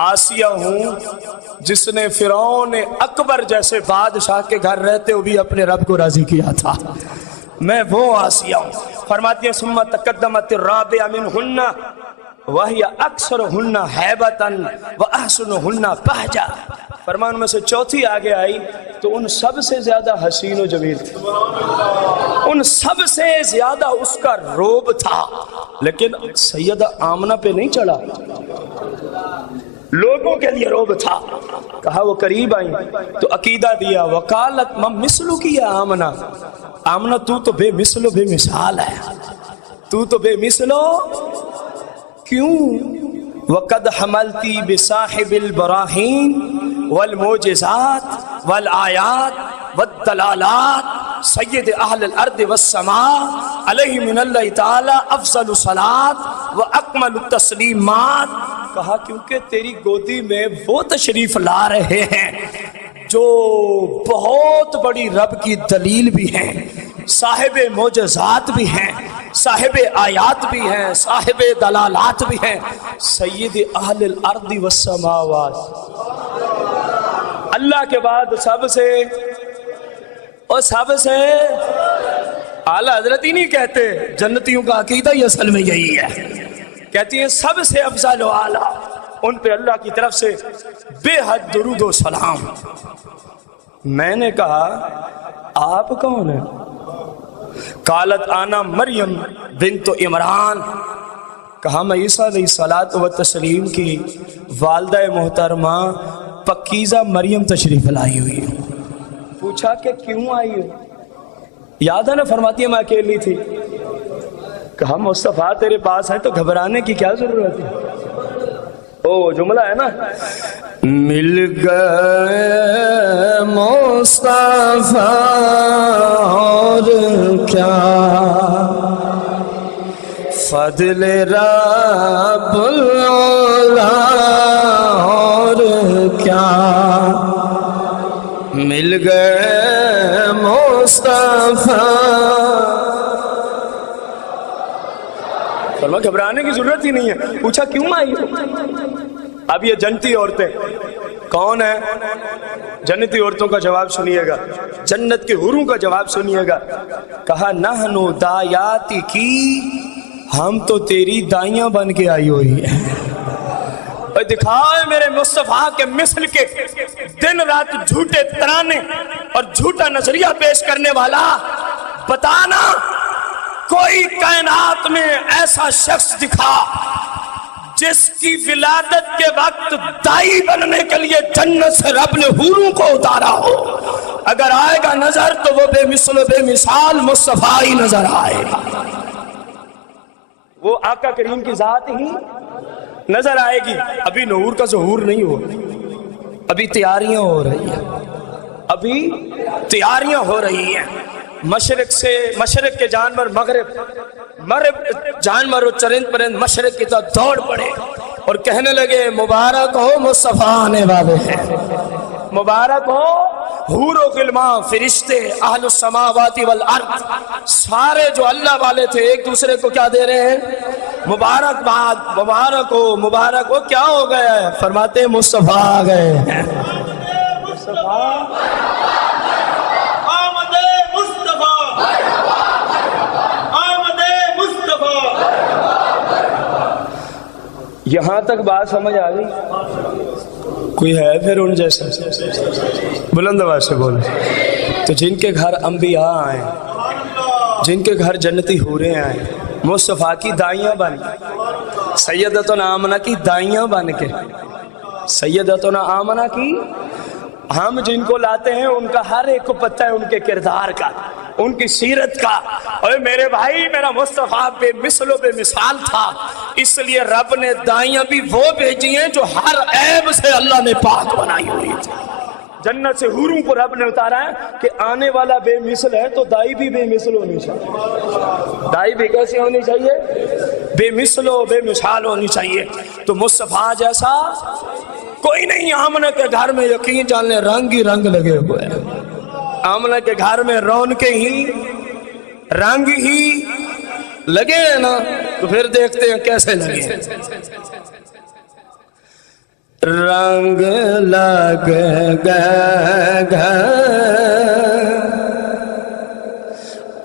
آسیہ ہوں جس نے فرعون اکبر جیسے بادشاہ کے گھر رہتے ہوئے بھی اپنے رب کو راضی کیا تھا، میں وہ آسیہ ہوں. فرماتی ہے ثم تقدمت الرابع منہن وہی اکثرہن ہیبۃ واحسنہن بہجہ، فرمان میں سے چوتھی آگے آئی تو ان سب سے زیادہ حسین و جمیل تھی، ان سب سے زیادہ اس کا روب تھا، لیکن سیدہ آمنہ پہ نہیں چڑھا، لوگوں کے لیے روب تھا. کہا وہ قریب آئیں تو عقیدہ دیا وقالت من مثلک یا آمنہ، آمنہ تو بے مثل و بے مثال ہے، تو بے مثل و کیوں؟ وقد حملتی بصاحب البراہین والمعجزات والآیات والدلالات سید اہل الارض والسماء علیہ من اللہ تعالی افضل الصلاۃ واکمل التسلیمات. کہا کیونکہ تیری گودی میں وہ تشریف لا رہے ہیں جو بہت بڑی رب کی دلیل بھی ہیں، صاحب معجزات بھی ہیں، صاحب آیات بھی ہیں، صاحب دلالات بھی ہیں، سید اہل الارض والسماوات. اللہ کے بعد سب سے اور سب سے اعلیٰ حضرت ہی نہیں کہتے، جنتیوں کا عقیدہ ہی اصل میں یہی ہے، کہتی ہیں سب سے افضل و اعلیٰ، ان پہ اللہ کی طرف سے بے حد درود و سلام. میں نے کہا آپ کون ہیں؟ قالت انا مریم بنت عمران، کہا میں عیسیٰ علیہ الصلاۃ والتسلیم کی والدہ محترمہ پکیزہ مریم تشریف لائی ہوئی ہوں. پوچھا کہ کیوں آئی ہو؟ یاد ہے نا، فرماتی ہے میں اکیلی تھی. کہا مصطفیٰ تیرے پاس ہے تو گھبرانے کی کیا ضرورت ہے؟ او جملہ ہے نا، مل گئے مصطفیٰ اور کیا فضل رب العلا اور کیا گھبرانے کی ضرورت ہی نہیں ہے. پوچھا کیوں آئی ہو؟ اب یہ جنتی عورتیں کون ہیں؟ جنتی عورتوں کا جواب سنیے گا, جنت کے حوروں کا جواب سنیے گا. کہا نحنو دایاتی کی, ہم تو تیری دائیاں بن کے آئی ہوئی ہیں. دکھائے میرے مصطفیٰ کے مثل کے دن رات جھوٹے ترانے اور جھوٹا نظریہ پیش کرنے والا. بتانا کوئی کائنات میں ایسا شخص دکھا جس کی ولادت کے وقت دائی بننے کے لیے جنت سے رب نے حوروں کو اتارا ہو. اگر آئے گا نظر تو وہ بے مثل و بے مثال مصطفیٰ ہی نظر آئے گا. وہ آقا کریم کی ذات ہی نظر آئے گی. ابھی نور کا ظہور نہیں ہوا, ابھی تیاریاں ہو رہی ہیں, ابھی تیاریاں ہو رہی ہیں. مشرق سے مشرق کے جانور مغرب جانور و چرند پرند مشرق کی طرف دوڑ پڑے اور کہنے لگے مبارک ہو مصطفیٰ آنے والے ہیں, مبارک ہو حور و غلمان فرشتے اہل السماوات والارض سارے جو اللہ والے تھے ایک دوسرے کو کیا دے رہے ہیں؟ مبارکباد, مبارک ہو مبارک ہو. کیا ہو گیا ہے؟ فرماتے ہیں مصطفیٰ آ گئے ہیں. یہاں تک بات سمجھ آ گئی؟ کوئی ہے پھر ان جیسا؟ بلند آواز سے بولے. تو جن کے گھر انبیاء آئیں, جن کے گھر جنتی حوریں آئیں, مصطفیٰ کی دائیاں بن کے, سیدتنا آمنہ کی دائیاں بن کے, سیدتنا آمنہ کی, ہم جن کو لاتے ہیں ان کا ہر ایک کو پتہ ہے ان کے کردار کا, ان کی سیرت کا. اور میرے بھائی میرا مصطفیٰ بے مثل و بے مثال تھا, اس لیے رب نے دائیاں بھی وہ بھیجی ہیں جو ہر عیب سے اللہ نے پاک بنائی ہوئی تھی. جنت سے حوروں کو رب نے اتارا ہے کہ آنے والا بے مثل ہے تو دائی بھی بے مثل ہونی چاہیے. دائی بھی کیسی ہونی چاہیے؟ بے مثل و بے مثال ہونی چاہیے. تو مصطفیٰ جیسا کوئی نہیں. آمنہ کے گھر میں یقین جان لیں رنگ ہی رنگ لگے ہوئے ہیں. آمنہ کے گھر میں رونقیں ہی رنگ ہی لگے ہیں نا, تو پھر دیکھتے ہیں کیسے لگے. رنگ لگ گئے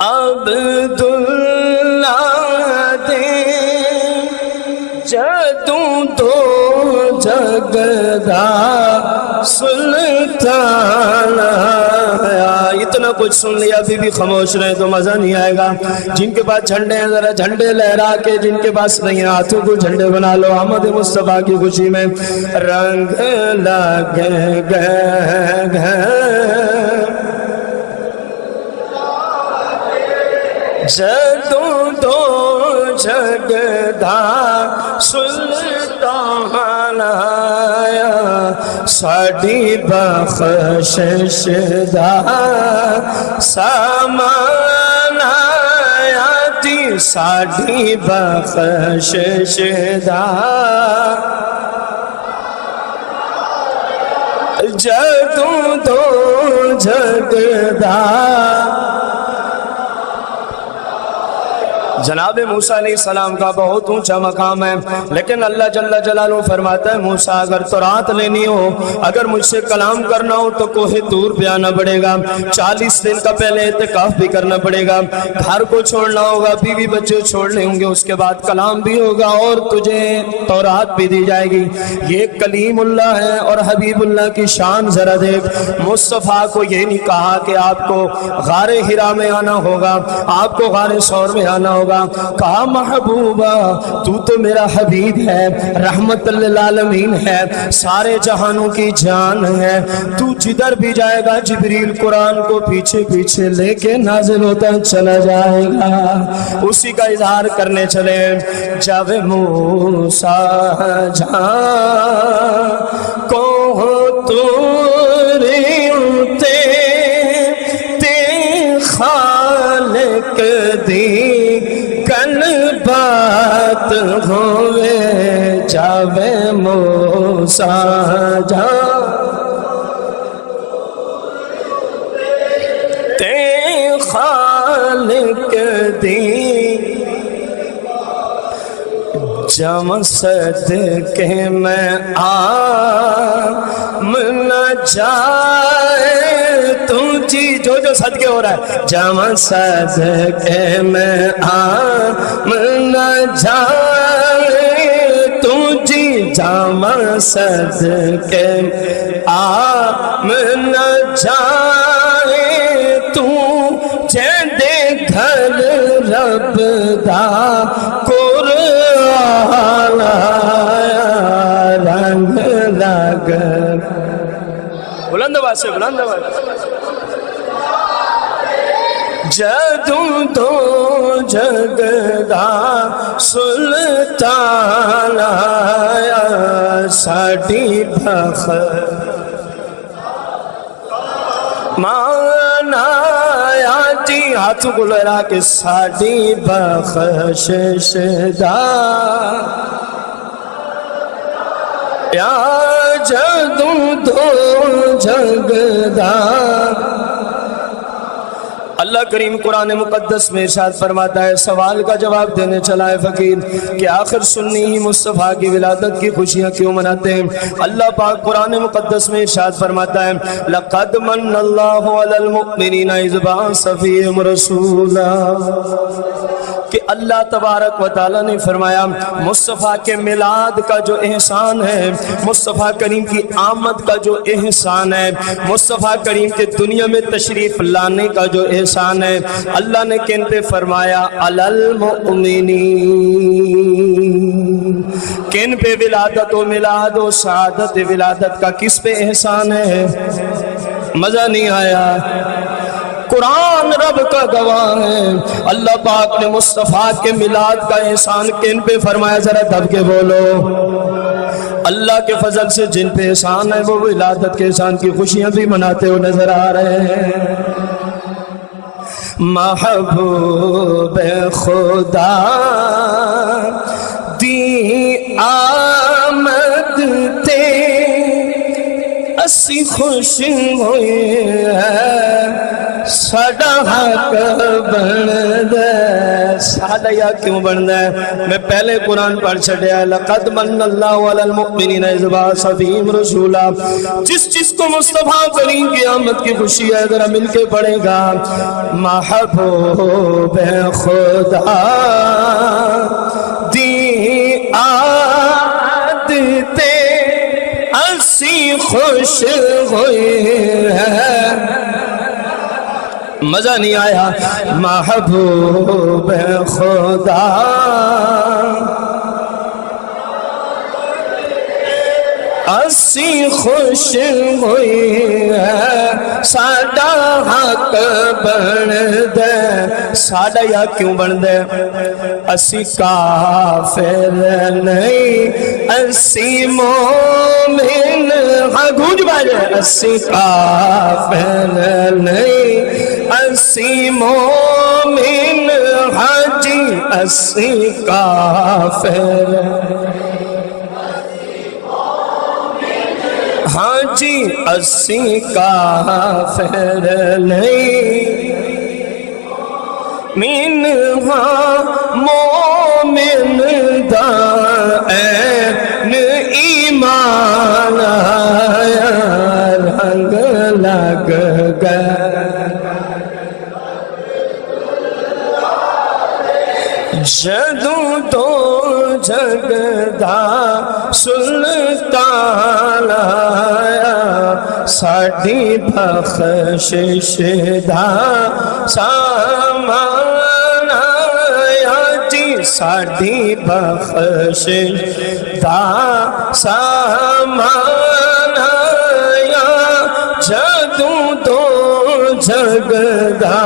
عبداللہ دے جدوں دو جگدا سلطان. اتنا کچھ سن لیا ابھی بھی خاموش رہے تو مزہ نہیں آئے گا. جن کے پاس جھنڈے ہیں ذرا جھنڈے لہرا کے, جن کے پاس نہیں ہاتھوں کو جھنڈے بنا لو. احمد مصطفیٰ کی خوشی میں رنگ لگ گئے جدوں دو جگدا سلطان آیا, ساڈی بخشش دا سامان آیا دی, ساڈی بخشش دا جدوں دو جگدا. جناب موسیٰ علیہ السلام کا بہت اونچا مقام ہے, لیکن اللہ جل جلالہ فرماتا ہے موسیٰ اگر تورات لینی ہو, اگر مجھ سے کلام کرنا ہو تو کوہ طور پہ آنا پڑے گا, 40 دن کا پہلے اعتکاف بھی کرنا پڑے گا, گھر کو چھوڑنا ہوگا, بیوی بچے چھوڑنے ہوں گے, اس کے بعد کلام بھی ہوگا اور تجھے تورات بھی دی جائے گی. یہ کلیم اللہ ہے اور حبیب اللہ کی شان ذرا دیکھ. مصطفیٰ کو یہ نہیں کہا کہ آپ کو غار حرا میں آنا ہوگا, آپ کو غار ثور میں آنا ہوگا. کہا محبوبہ تو میرا حبیب ہے, رحمت للعالمین ہے, سارے جہانوں کی جان ہے, تو جدھر بھی جائے گا جبریل قرآن کو پیچھے پیچھے لے کے نازل ہوتا چلا جائے گا. اسی کا اظہار کرنے چلے. جب موسیٰ جہاں کو توریتے تے خالق دی بات ہوئے, جاوے موسیٰ جہاں تے خالق دی جم صدقے میں عام نہ جائے تجھی جو صدقے ہو رہا ہے جم صدقے میں عام نہ جائے تجھی جم صدقے عام نہ جائے تو چندے گھر رب دا قرآن رنگ لگ بلند آواز سے بلند آواز جدوں تو جگدا سلطان آیا ساڈی بخت مانا یا جی ہاتھوں کو لڑا کے ساڈی بخشش دا یا جدوں تو جگدا اللہ کریم قرآن مقدس میں ارشاد فرماتا ہے سوال کا جواب دینے چلا ہے فقیر کہ آخر سنی ہی مصطفیٰ کی ولادت کی خوشیاں کیوں مناتے ہیں اللہ پاک قرآن مقدس میں ارشاد فرماتا ہے لَقَدْ مَنَّ اللَّهُ عَلَى الْمُؤْمِنِينَ إِذْ بَعَثَ فِيهِمْ رَسُولًا کہ اللہ تبارک و تعالیٰ نے فرمایا مصطفیٰ کے میلاد کا جو احسان ہے مصطفیٰ کریم کی آمد کا جو احسان ہے مصطفیٰ کریم کے دنیا میں تشریف لانے کا جو احسان ہے اللہ نے کن پہ فرمایا علی المؤمنین کن پہ ولادت و میلاد و سعادت ولادت کا کس پہ احسان ہے مزہ نہیں آیا قرآن رب کا گواہ ہے اللہ پاک نے مصطفیٰ کے میلاد کا احسان کن پہ فرمایا ذرا دب کے بولو اللہ کے فضل سے جن پہ احسان ہے وہ ولادت کے احسان کی خوشیاں بھی مناتے ہوئے نظر آ رہے ہیں محبوب خدا دی آمد تے اسی خوش ہوئے ہیں ساڈا حق بن دے ساڈا یا کیوں بن دے میں پہلے قرآن پڑھ چھڑیا لقد من اللہ علی المؤمنین اذ بعث فیہم رسولا جس جس کو مصطفیٰ کریم کی آمد کی خوشی ہے ذرا مل کے پڑھے گا محبوب خدا دی آمد تے اسی خوش ہوئے ہیں مزہ نہیں آیا محبوب خدا اسی خوش ہوئی ہے ساڈا حق بن دے ساڈا یا کیوں بن دے اسی کافر نہیں اسی مومن ہاں گونج باجے اسی کافر نہیں اسی مومن حاجی اسی کافر حاجی اسی کافر نہیں من مومن دا این ایمان آیا رنگ لگ گیا جدوں تو جگدا سلطان آیا ساڈی بخشش دا سامان آیا جی ساڈی بخشش دا سامان آیا جدوں تو جگدا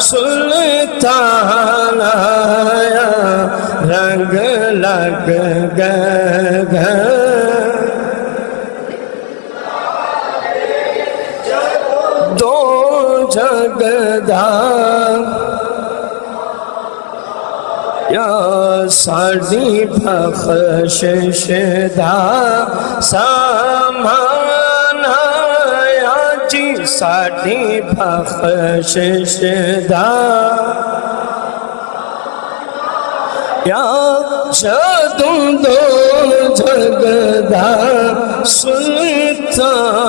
سلطان آیا رنگ لگ گیا دو جگدا یا ساڈی بخشش دا سامان آیا جی ساڈی بخشش دا یا جدوں دو جگدا سلطان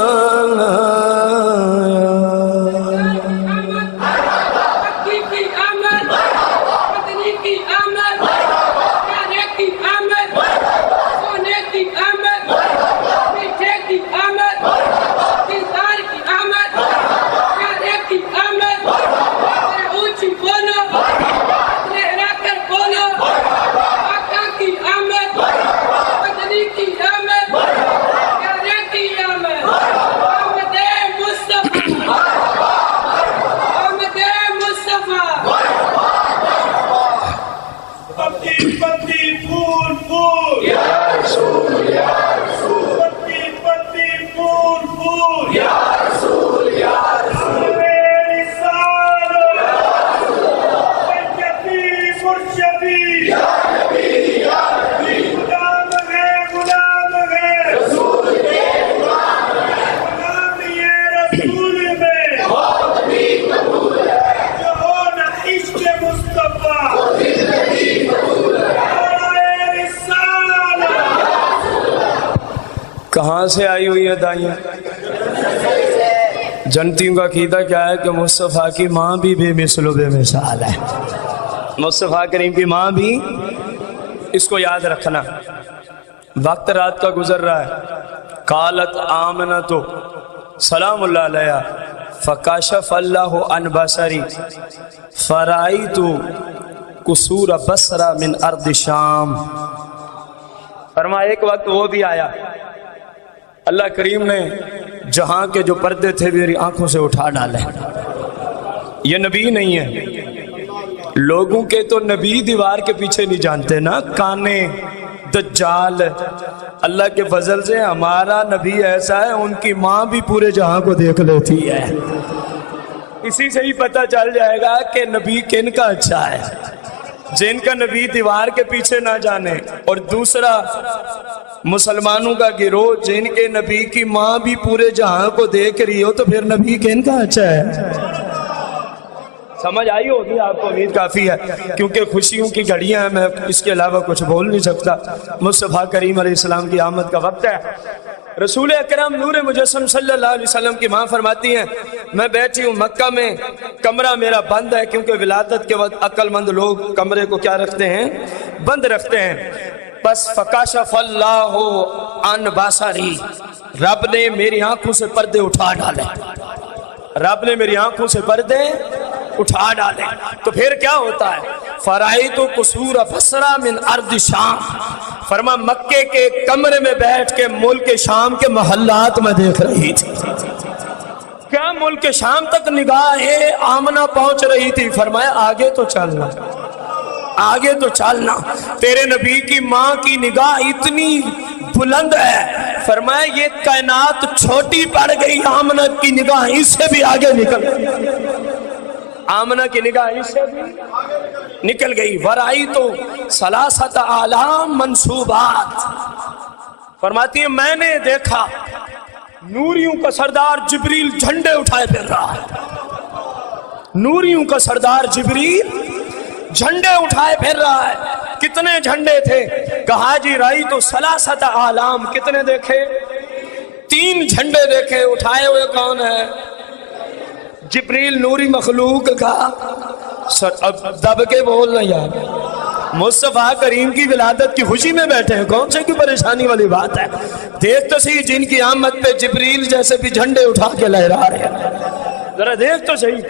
کہاں سے آئی ہوئی ہے دائیاں؟ جنتیوں کا عقیدہ کیا ہے کہ مصطفیٰ کی ماں بھی بے مثل و بے مثال ہے. مصطفیٰ کریم کی ماں بھی، اس کو یاد رکھنا. وقت رات کا گزر رہا ہے. قالت آمنۃ سلام اللہ علیہ فکشف اللہ عن بصری فرأیت قصور بصرہ من ارض شام. فرمایا ایک وقت وہ بھی آیا، اللہ کریم نے جہاں کے جو پردے تھے میری آنکھوں سے اٹھا ڈالے. یہ نبی نہیں ہے. لوگوں کے تو نبی دیوار کے پیچھے نہیں جانتے نا، کانے دجال. اللہ کے فضل سے ہمارا نبی ایسا ہے ان کی ماں بھی پورے جہاں کو دیکھ لیتی ہے. اسی سے ہی پتہ چل جائے گا کہ نبی کن کا اچھا ہے، جن کا نبی دیوار کے پیچھے نہ جانے. اور دوسرا مسلمانوں کا گروہ جن کے نبی کی ماں بھی پورے جہاں کو دیکھ رہی ہو، تو پھر نبی کن کا اچھا ہے. سمجھ آئی ہوگی آپ کو، امید کافی ہے، کیونکہ خوشیوں کی گھڑیاں ہیں. میں اس کے علاوہ کچھ بول نہیں سکتا. مصطفیٰ کریم علیہ السلام کی آمد کا وقت ہے. رسول اکرم نور مجسم صلی اللہ علیہ وسلم کی ماں فرماتی ہیں میں بیٹھی ہوں مکہ میں، کمرہ میرا بند ہے، کیونکہ ولادت کے وقت عقل مند لوگ کمرے کو کیا رکھتے ہیں؟ بند رکھتے ہیں. بس فکشف اللہ عن بصری، رب نے میری آنکھوں سے پردے اٹھا ڈالے. رب نے میری آنکھوں سے پردے اٹھا ڈالے. تو پھر کیا ہوتا ہے؟ فرأیت قصور بصرہ من ارض شام. فرما مکے کے کمرے میں بیٹھ کے ملک شام کے محلات میں دیکھ رہی تھی. کیا ملک شام تک نگاہ آمنہ پہنچ رہی تھی. فرمایا آگے تو چلنا، آگے تو چلنا. تیرے نبی کی ماں کی نگاہ اتنی بلند ہے. فرمایا یہ کائنات چھوٹی پڑ گئی، آمنہ کی نگاہ اس سے بھی آگے نکل گئی. آمنہ کی نگاہ اس سے بھی نکل گئی. ورأیت ثلاثۃ اعلام منصوبات. فرماتی ہے میں نے دیکھا نوریوں کا سردار جبریل جھنڈے اٹھائے پھر رہا ہے. نوریوں کا سردار جبریل جھنڈے اٹھائے پھر رہا ہے. کتنے جھنڈے تھے؟ کہا جی رأیت ثلاثۃ اعلام. کتنے دیکھے؟ 3 جھنڈے دیکھے. اٹھائے ہوئے کون ہے؟ جبریل نوری مخلوق کا. اب دب کے بولنا یار، مصطفیٰ کریم کی ولادت کی خوشی میں بیٹھے ہیں، کون سے کی پریشانی والی بات ہے؟ دیکھ تو صحیح جن کی آمد پہ جبریل جیسے بھی جھنڈے اٹھا کے لہرا رہے ہیں. ذرا دیکھ تو صحیح.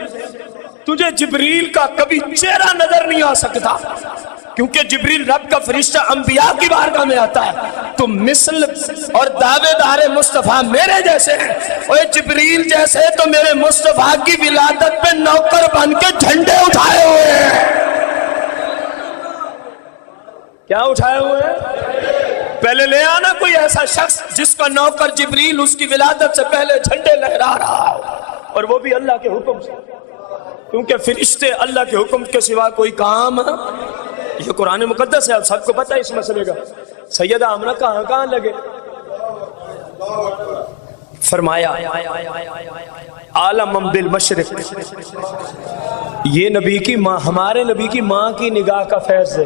تجھے جبریل کا کبھی چہرہ نظر نہیں آ سکتا، کیونکہ جبریل رب کا فرشتہ انبیاء کی بارگاہ میں آتا ہے. تو مثل اور دعوے دار مصطفیٰ میرے جیسے ہیں، اور جبریل جیسے تو میرے مصطفیٰ کی ولادت پہ نوکر بن کے جھنڈے اٹھائے ہوئے ہیں. کیا اٹھائے ہوئے ہیں؟ پہلے لے آنا کوئی ایسا شخص جس کا نوکر جبریل اس کی ولادت سے پہلے جھنڈے لہرا رہا ہو، اور وہ بھی اللہ کے حکم سے. کیونکہ فرشتے اللہ کے حکم کے سوا کوئی کام، یہ قرآن مقدس ہے، سب کو پتہ ہے اس مسئلے کا. سیدہ آمنہ کہاں لگے؟ فرمایا عالم بالمشرق. یہ نبی کی ماں، ہمارے نبی کی ماں کی نگاہ کا فیض ہے.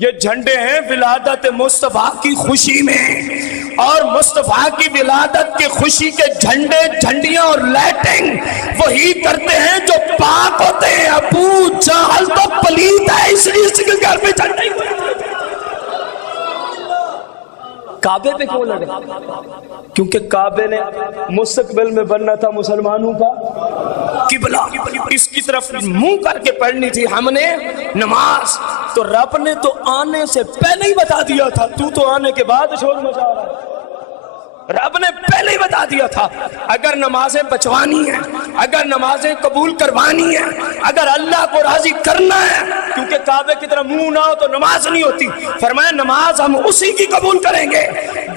یہ جھنڈے ہیں ولادت مصطفیٰ کی خوشی میں، اور مصطفیٰ کی ولادت کی خوشی کے جھنڈے، جھنڈیاں اور لائٹنگ وہی کرتے ہیں جو پاک ہوتے ہیں۔ ابو جہل تو پلیت ہے، اس لیے اس کے گھر پہ جھنڈے کعبے پہ کیوں لڑے؟ کیونکہ کعبے نے مستقبل میں بننا تھا مسلمانوں کا قبلہ، اس کی طرف منہ کر کے پڑھنی تھی ہم نے نماز۔ تو رب نے تو آنے سے پہلے ہی بتا دیا تھا، تو آنے کے بعد شور مچا رہا ہے۔ رب نے پہلے ہی بتا دیا تھا اگر نمازیں بچوانی ہیں، اگر نمازیں قبول کروانی ہیں، اگر اللہ کو راضی کرنا ہے، کیونکہ کعبے کی طرف منہ نہ ہو تو نماز نہیں ہوتی، فرمایا نماز ہم اسی کی قبول کریں گے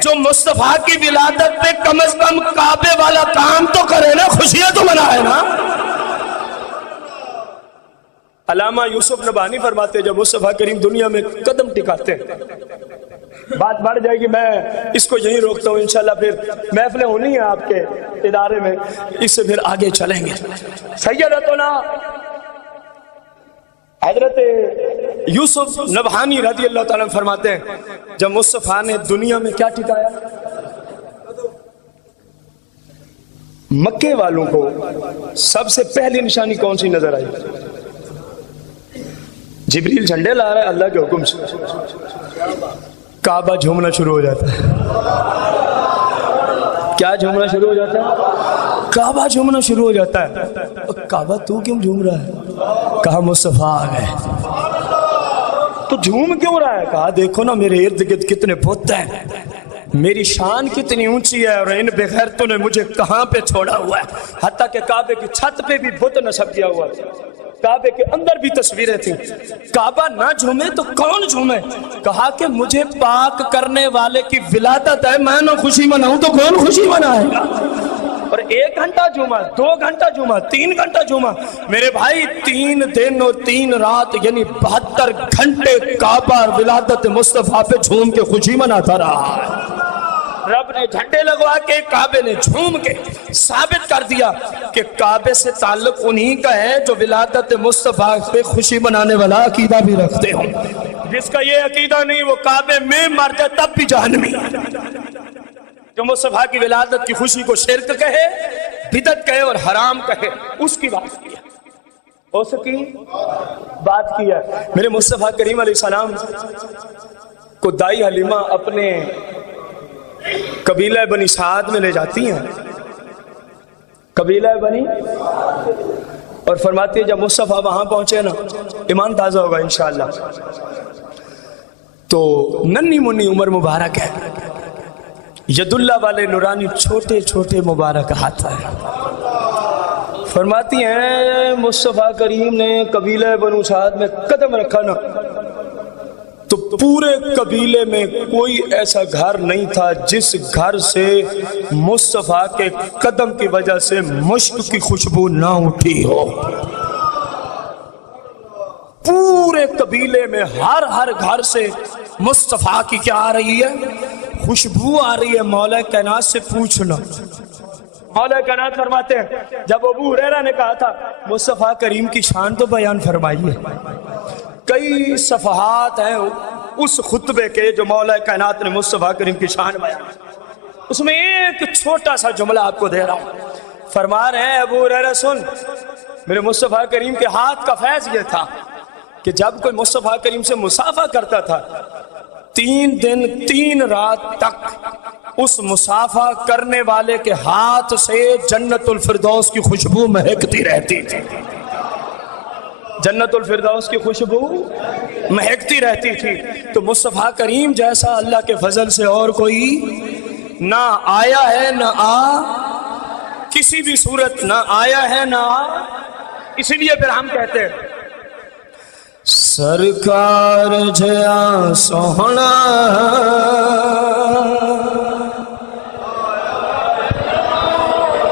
جو مصطفیٰ کی ولادت پہ کم از کم کعبے والا کام تو کرے نا، خوشیاں تو منائے نا۔ علامہ یوسف نبہانی فرماتے ہیں جب مصطفیٰ کریم دنیا میں قدم ٹکاتے ہیں، بات بڑھ جائے گی، میں اس کو یہیں روکتا ہوں، انشاءاللہ پھر محفلیں ہونی ہیں آپ کے ادارے میں، اس سے پھر آگے چلیں گے۔ سیدتنا حضرت یوسف نبہانی رضی اللہ تعالیٰ فرماتے ہیں جب مصطفیٰ نے دنیا میں کیا ٹکایا، مکے والوں کو سب سے پہلی نشانی کون سی نظر آئی؟ جبریل جھنڈے لا رہا ہے اللہ کے حکم سے، کعبہ جھومنا شروع ہو جاتا ہے۔ کیا جھومنا شروع ہو جاتا ہے؟ کعبہ جھومنا شروع ہو جاتا ہے۔ کعبہ تو کیوں جھوم رہا ہے؟ کہا مصطفیٰ آ گئے۔ تو جھوم کیوں رہا ہے؟ کہا دیکھو نا میرے ارد گرد کتنے بت ہیں، میری شان کتنی اونچی ہے، اور ان بغیرتوں نے مجھے کہاں پہ چھوڑا ہوا ہے، حتیٰ کہ کعبے کی چھت پہ بھی بت نصب کیا ہوا ہے، کعبے کے اندر بھی تصویریں تھیں۔ کعبہ نہ جھومے تو کون جھومے؟ کہا کہ مجھے پاک کرنے والے کی ولادت ہے، میں نہ خوشی مناؤں تو کون خوشی منائے گا؟ اور 1 گھنٹہ جھوما، 2 گھنٹہ جھوما، 3 گھنٹہ جھوما، میرے بھائی 3 دن اور 3 رات یعنی 72 گھنٹے کعبہ ولادت مصطفیٰ پہ جھوم کے خوشی مناتا رہا ہے۔ رب نے جھنڈے لگوا کے کعبے نے جھوم کے ثابت کر دیا کہ کعبے سے تعلق انہی کا ہے جو ولادت مصطفیٰ پہ خوشی منانے والا عقیدہ بھی رکھتے ہوں۔ جس کا یہ عقیدہ نہیں وہ کعبے میں مر جائے تب بھی جہنمی۔ جو مصطفیٰ کی ولادت کی خوشی کو شرک کہے، بدعت کہے اور حرام کہے، اس کی بات کی ہے، اس کی بات کی ہے۔ میرے مصطفیٰ کریم علیہ السلام کو دائی حلیمہ اپنے قبیلہ بنی سعد میں لے جاتی ہیں، قبیلہ بنی، اور فرماتی ہے جب مصطفیٰ وہاں پہنچے نا ایمان تازہ ہوگا انشاءاللہ، تو ننھی منی عمر مبارک ہے، ید اللہ والے نورانی چھوٹے چھوٹے مبارک ہاتھ ہے۔ فرماتی ہیں مصطفیٰ کریم نے قبیلہ بنو سعد میں قدم رکھا نا تو پورے قبیلے میں کوئی ایسا گھر نہیں تھا جس گھر سے مصطفیٰ کے قدم کی وجہ سے مشک کی خوشبو نہ اٹھی ہو۔ پورے قبیلے میں ہر گھر سے مصطفیٰ کی کیا آ رہی ہے؟ خوشبو آ رہی ہے۔ مولا کائنات سے پوچھنا، مولا کائنات فرماتے ہیں جب ابو ہریرہ نے کہا تھا مصطفیٰ کریم کی شان تو بیان فرمائیے، کئی صفحات ہیں اس خطبے کے جو مولا کائنات نے مصطفیٰ کریم کی شان بیان، اس میں ایک چھوٹا سا جملہ آپ کو دے رہا ہوں۔ فرما رہے ہیں ابو ہریرہ سن، میرے مصطفیٰ کریم کے ہاتھ کا فیض یہ تھا کہ جب کوئی مصطفیٰ کریم سے مصافحہ کرتا تھا 3 دن 3 رات تک اس مصافحہ کرنے والے کے ہاتھ سے جنت الفردوس کی خوشبو مہکتی رہتی تھی، جنت الفردوس کی خوشبو مہکتی رہتی تھی۔ تو مصطفیٰ کریم جیسا اللہ کے فضل سے اور کوئی نہ آیا ہے نہ کسی بھی صورت نہ آیا ہے نہ اسی لیے پھر ہم کہتے ہیں سرکار جیا سوہنا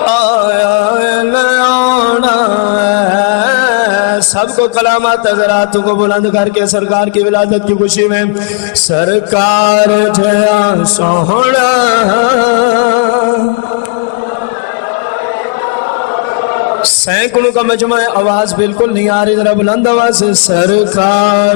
آیا نیانا، سب کو کلامات حضرات کو بلند کر کے سرکار کی ولادت کی خوشی میں سرکار جیا سوہنا سینکڑوں کا مجمع ہے، آواز بالکل نہیں آ رہی، ذرا بلند آواز سے سرکار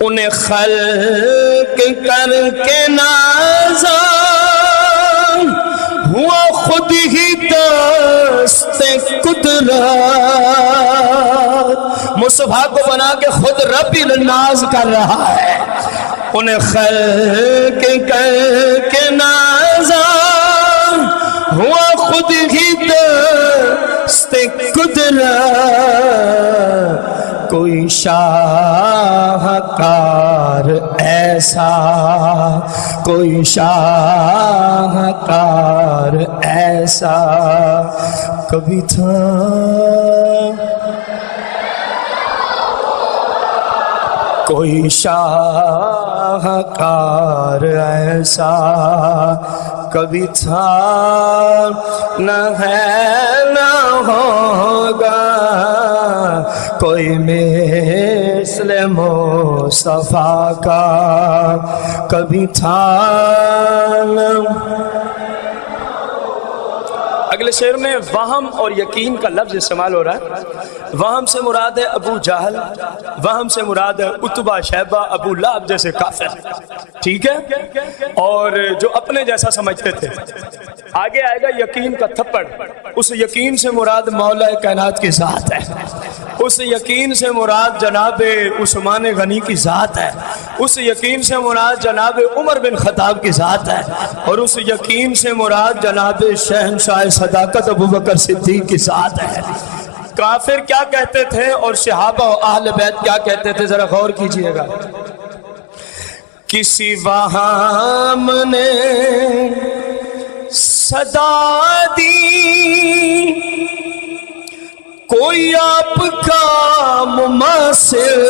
انہیں خلق کر کے نازا ہوا خود ہی دست قدرت، مصطفیٰ کو بنا کے خود رب ہی ناز کر رہا ہے. انہیں خلق کر کے نازا ہوا خود ہی دست قدرت، کوئی شاہکار ایسا، کوئی شاہکار ایسا کبھی تھا. کوئی شاہکار ایسا کبھی تھا، نہ ہے نہ ہوگا کوئی مثل مصطفیٰ کا کبھی تھا. اگلے شعر میں وہم اور یقین کا لفظ استعمال ہو رہا ہے. وہم سے مراد ہے ابو جہل، وہم سے مراد ہے عتبہ، شیبہ، ابو لہب جیسے کافر، ٹھیک ہے، اور جو اپنے جیسا سمجھتے تھے. آگے آئے گا یقین کا تھپڑ. اس یقین سے مراد مولا کائنات کی ذات ہے، اس یقین سے مراد جناب عثمان غنی کی ذات ہے، اس یقین سے مراد جناب عمر بن خطاب کی ذات ہے، اور اس یقین سے مراد جناب شہنشاہ صداقت ابوبکر صدیق کی ذات ہے. کافر کیا کہتے تھے اور صحابہ و اہل بیت کیا کہتے تھے، ذرا غور کیجئے گا. کسی وہم نے صدا دی کوئی آپ کا مماثل،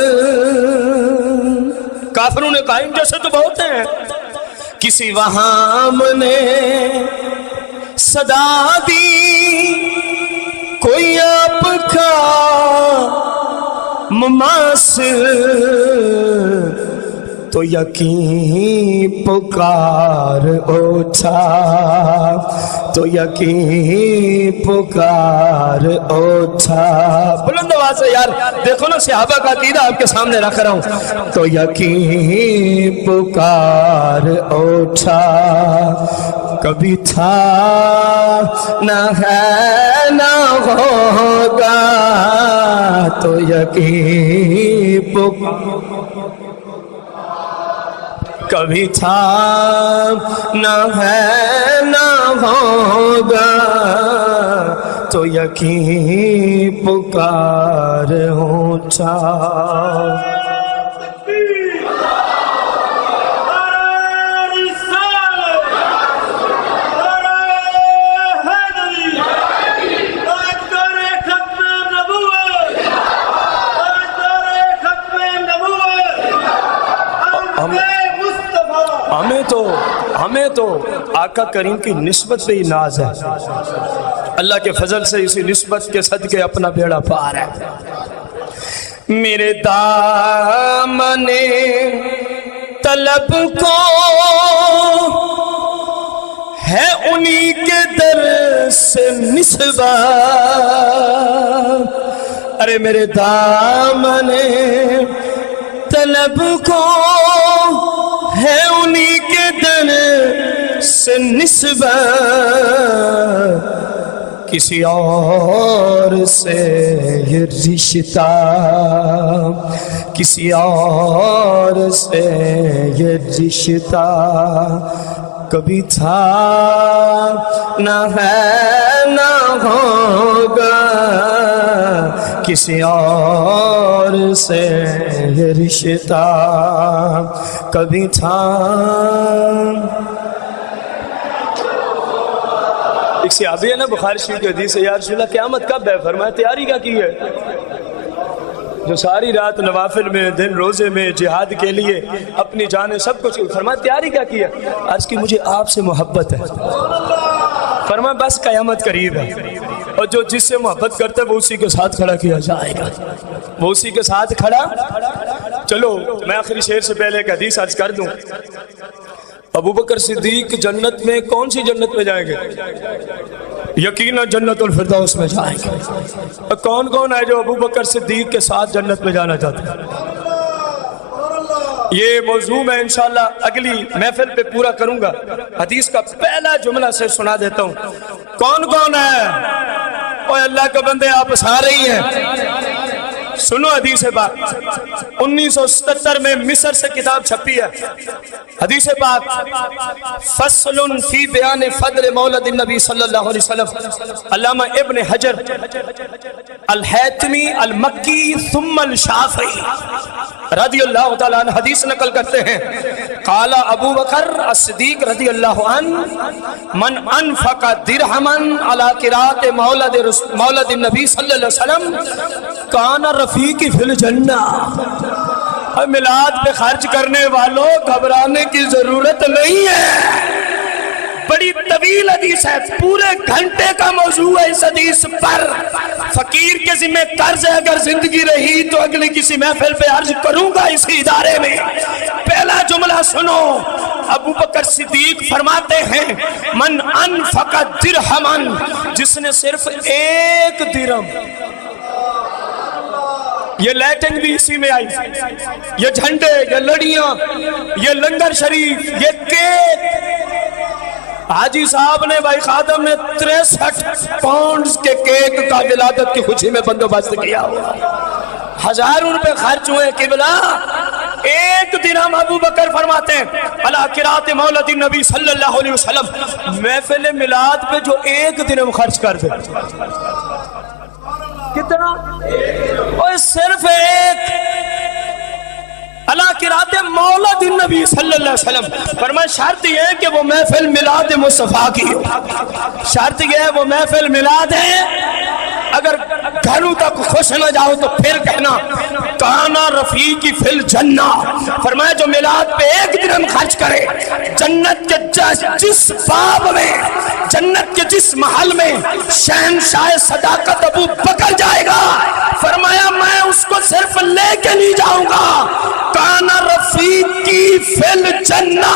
کافروں نے کہا ان جیسے تو بہت ہیں. کسی وہم نے صدا دی کوئی آپ کا مماثل، تو یقین پکار اٹھا، تو یقین پکار اٹھا. بلند آواز سے یار دیکھو نا، صحابہ کا عقیدہ آپ کے سامنے رکھ رہا ہوں. تو یقین پکار اٹھا کبھی تھا، نہ ہے نہ ہوگا، تو یقین پکار کبھی تھا، نہ ہے نہ ہوگا، تو یقین پکار اٹھا. ہمیں تو آقا کریم کی نسبت پہ ہی ناز ہے. اللہ کے فضل سے اسی نسبت کے صدقے اپنا بیڑا پار ہے. میرے دامن طلب کو ہے انہی کے در سے نسبت، ارے میرے دامن طلب کو ہے انہی کے در سے نسبت، کسی اور سے یہ رشتہ، کسی اور سے یہ رشتہ کبھی تھا، نہ ہے نہ ہوگا، کسی اور سے یہ رشتہ کبھی تھا. ایک صحابی ہے نا بخاری شریف کی حدیث ہے، یا رسول اللہ قیامت کب ہے؟ فرمایا تیاری کیا کی ہے؟ جو ساری رات نوافل میں، دن روزے میں، جہاد کے لیے اپنی جانیں سب کچھ، فرمایا تیاری کیا کی ہے؟ عرض کی مجھے آپ سے محبت ہے. فرمایا بس قیامت قریب ہے، اور جو جس سے محبت کرتا ہے وہ اسی کے ساتھ کھڑا کیا جائے گا، وہ اسی کے ساتھ کھڑا. چلو میں آخری شعر سے پہلے ایک حدیث عرض کر دوں. ابو بکر صدیق جنت میں کون سی جنت میں جائیں گے؟ یقیناً جنت الفردوس میں جائیں گے. کون کون ہے جو ابو بکر صدیق کے ساتھ جنت میں جانا چاہتے ہیں؟ یہ موضوع میں انشاءاللہ اگلی محفل پہ پورا کروں گا. حدیث کا پہلا جملہ سے سنا دیتا ہوں. کون کون ہے؟ اوہ اللہ کے بندے آپ سارے ہی ہیں. سنو حدیث پاک. 1977 میں مصر سے کتاب چھپی ہے. حدیث پاک فصل فی بیان فضل مولد النبی صلی اللہ علیہ وسلم. علامہ ابن حجر الحیتمی المکی ثم الشافعی رضی اللہ تعالیٰ عنہ حدیث نقل کرتے ہیں. قال ابو بکر الصدیق رضی اللہ عنہ من انفق درہما علی قراءت مولد النبی صلی اللہ علیہ وسلم کان رفیقی فی الجنہ. میلاد پہ خرچ کرنے والوں گھبرانے کی ضرورت نہیں ہے. بڑی طویل حدیث ہے, پورے گھنٹے کا موضوع ہے اس حدیث پر. فقیر کے ذمہ قرض ہے, اگر زندگی رہی تو اگلی کسی محفل پہ عرض کروں گا اسی ادارے میں. پہلا جملہ سنو. ابو بکر صدیق فرماتے ہیں من انفق درہمن, جس نے صرف 1 درہم. یہ لیٹنگ بھی اسی میں آئی, یہ جھنڈے, یہ لڑیاں, یہ لنگر شریف, یہ کیک. حاجی صاحب نے, بھائی خادم نے 63 پاؤنڈز کے کیک کا ولادت کی خوشی میں بندوبست کیا ہوا. ہزاروں روپے خرچ ہوئے. قبلہ 1 درہم ابو بکر فرماتے ہیں علی قراءت مولد النبی صلی اللہ علیہ وسلم. محفل میلاد پہ جو 1 درہم خرچ کر دے, کتنا؟ اور صرف 1 علی قراءت مولد النبی صلی اللہ علیہ وسلم. فرمایا شرط یہ ہے کہ وہ محفل میلاد مصطفیٰ کی ہو. شرط یہ ہے وہ محفل میلاد ہے. اگر گھروں تک خوش نہ جاؤ تو پھر کہنا کانا رفیقی فی الجنہ. فرمایا جو میلاد پہ 1 درہم خرچ کرے, جنت کے جس باب میں, جنت کے جس محل میں شہنشاہ صداقت ابو بکر جائے گا, فرمایا میں اس کو صرف لے کے نہیں جاؤں گا. کانا رفیقی فی الجنہ.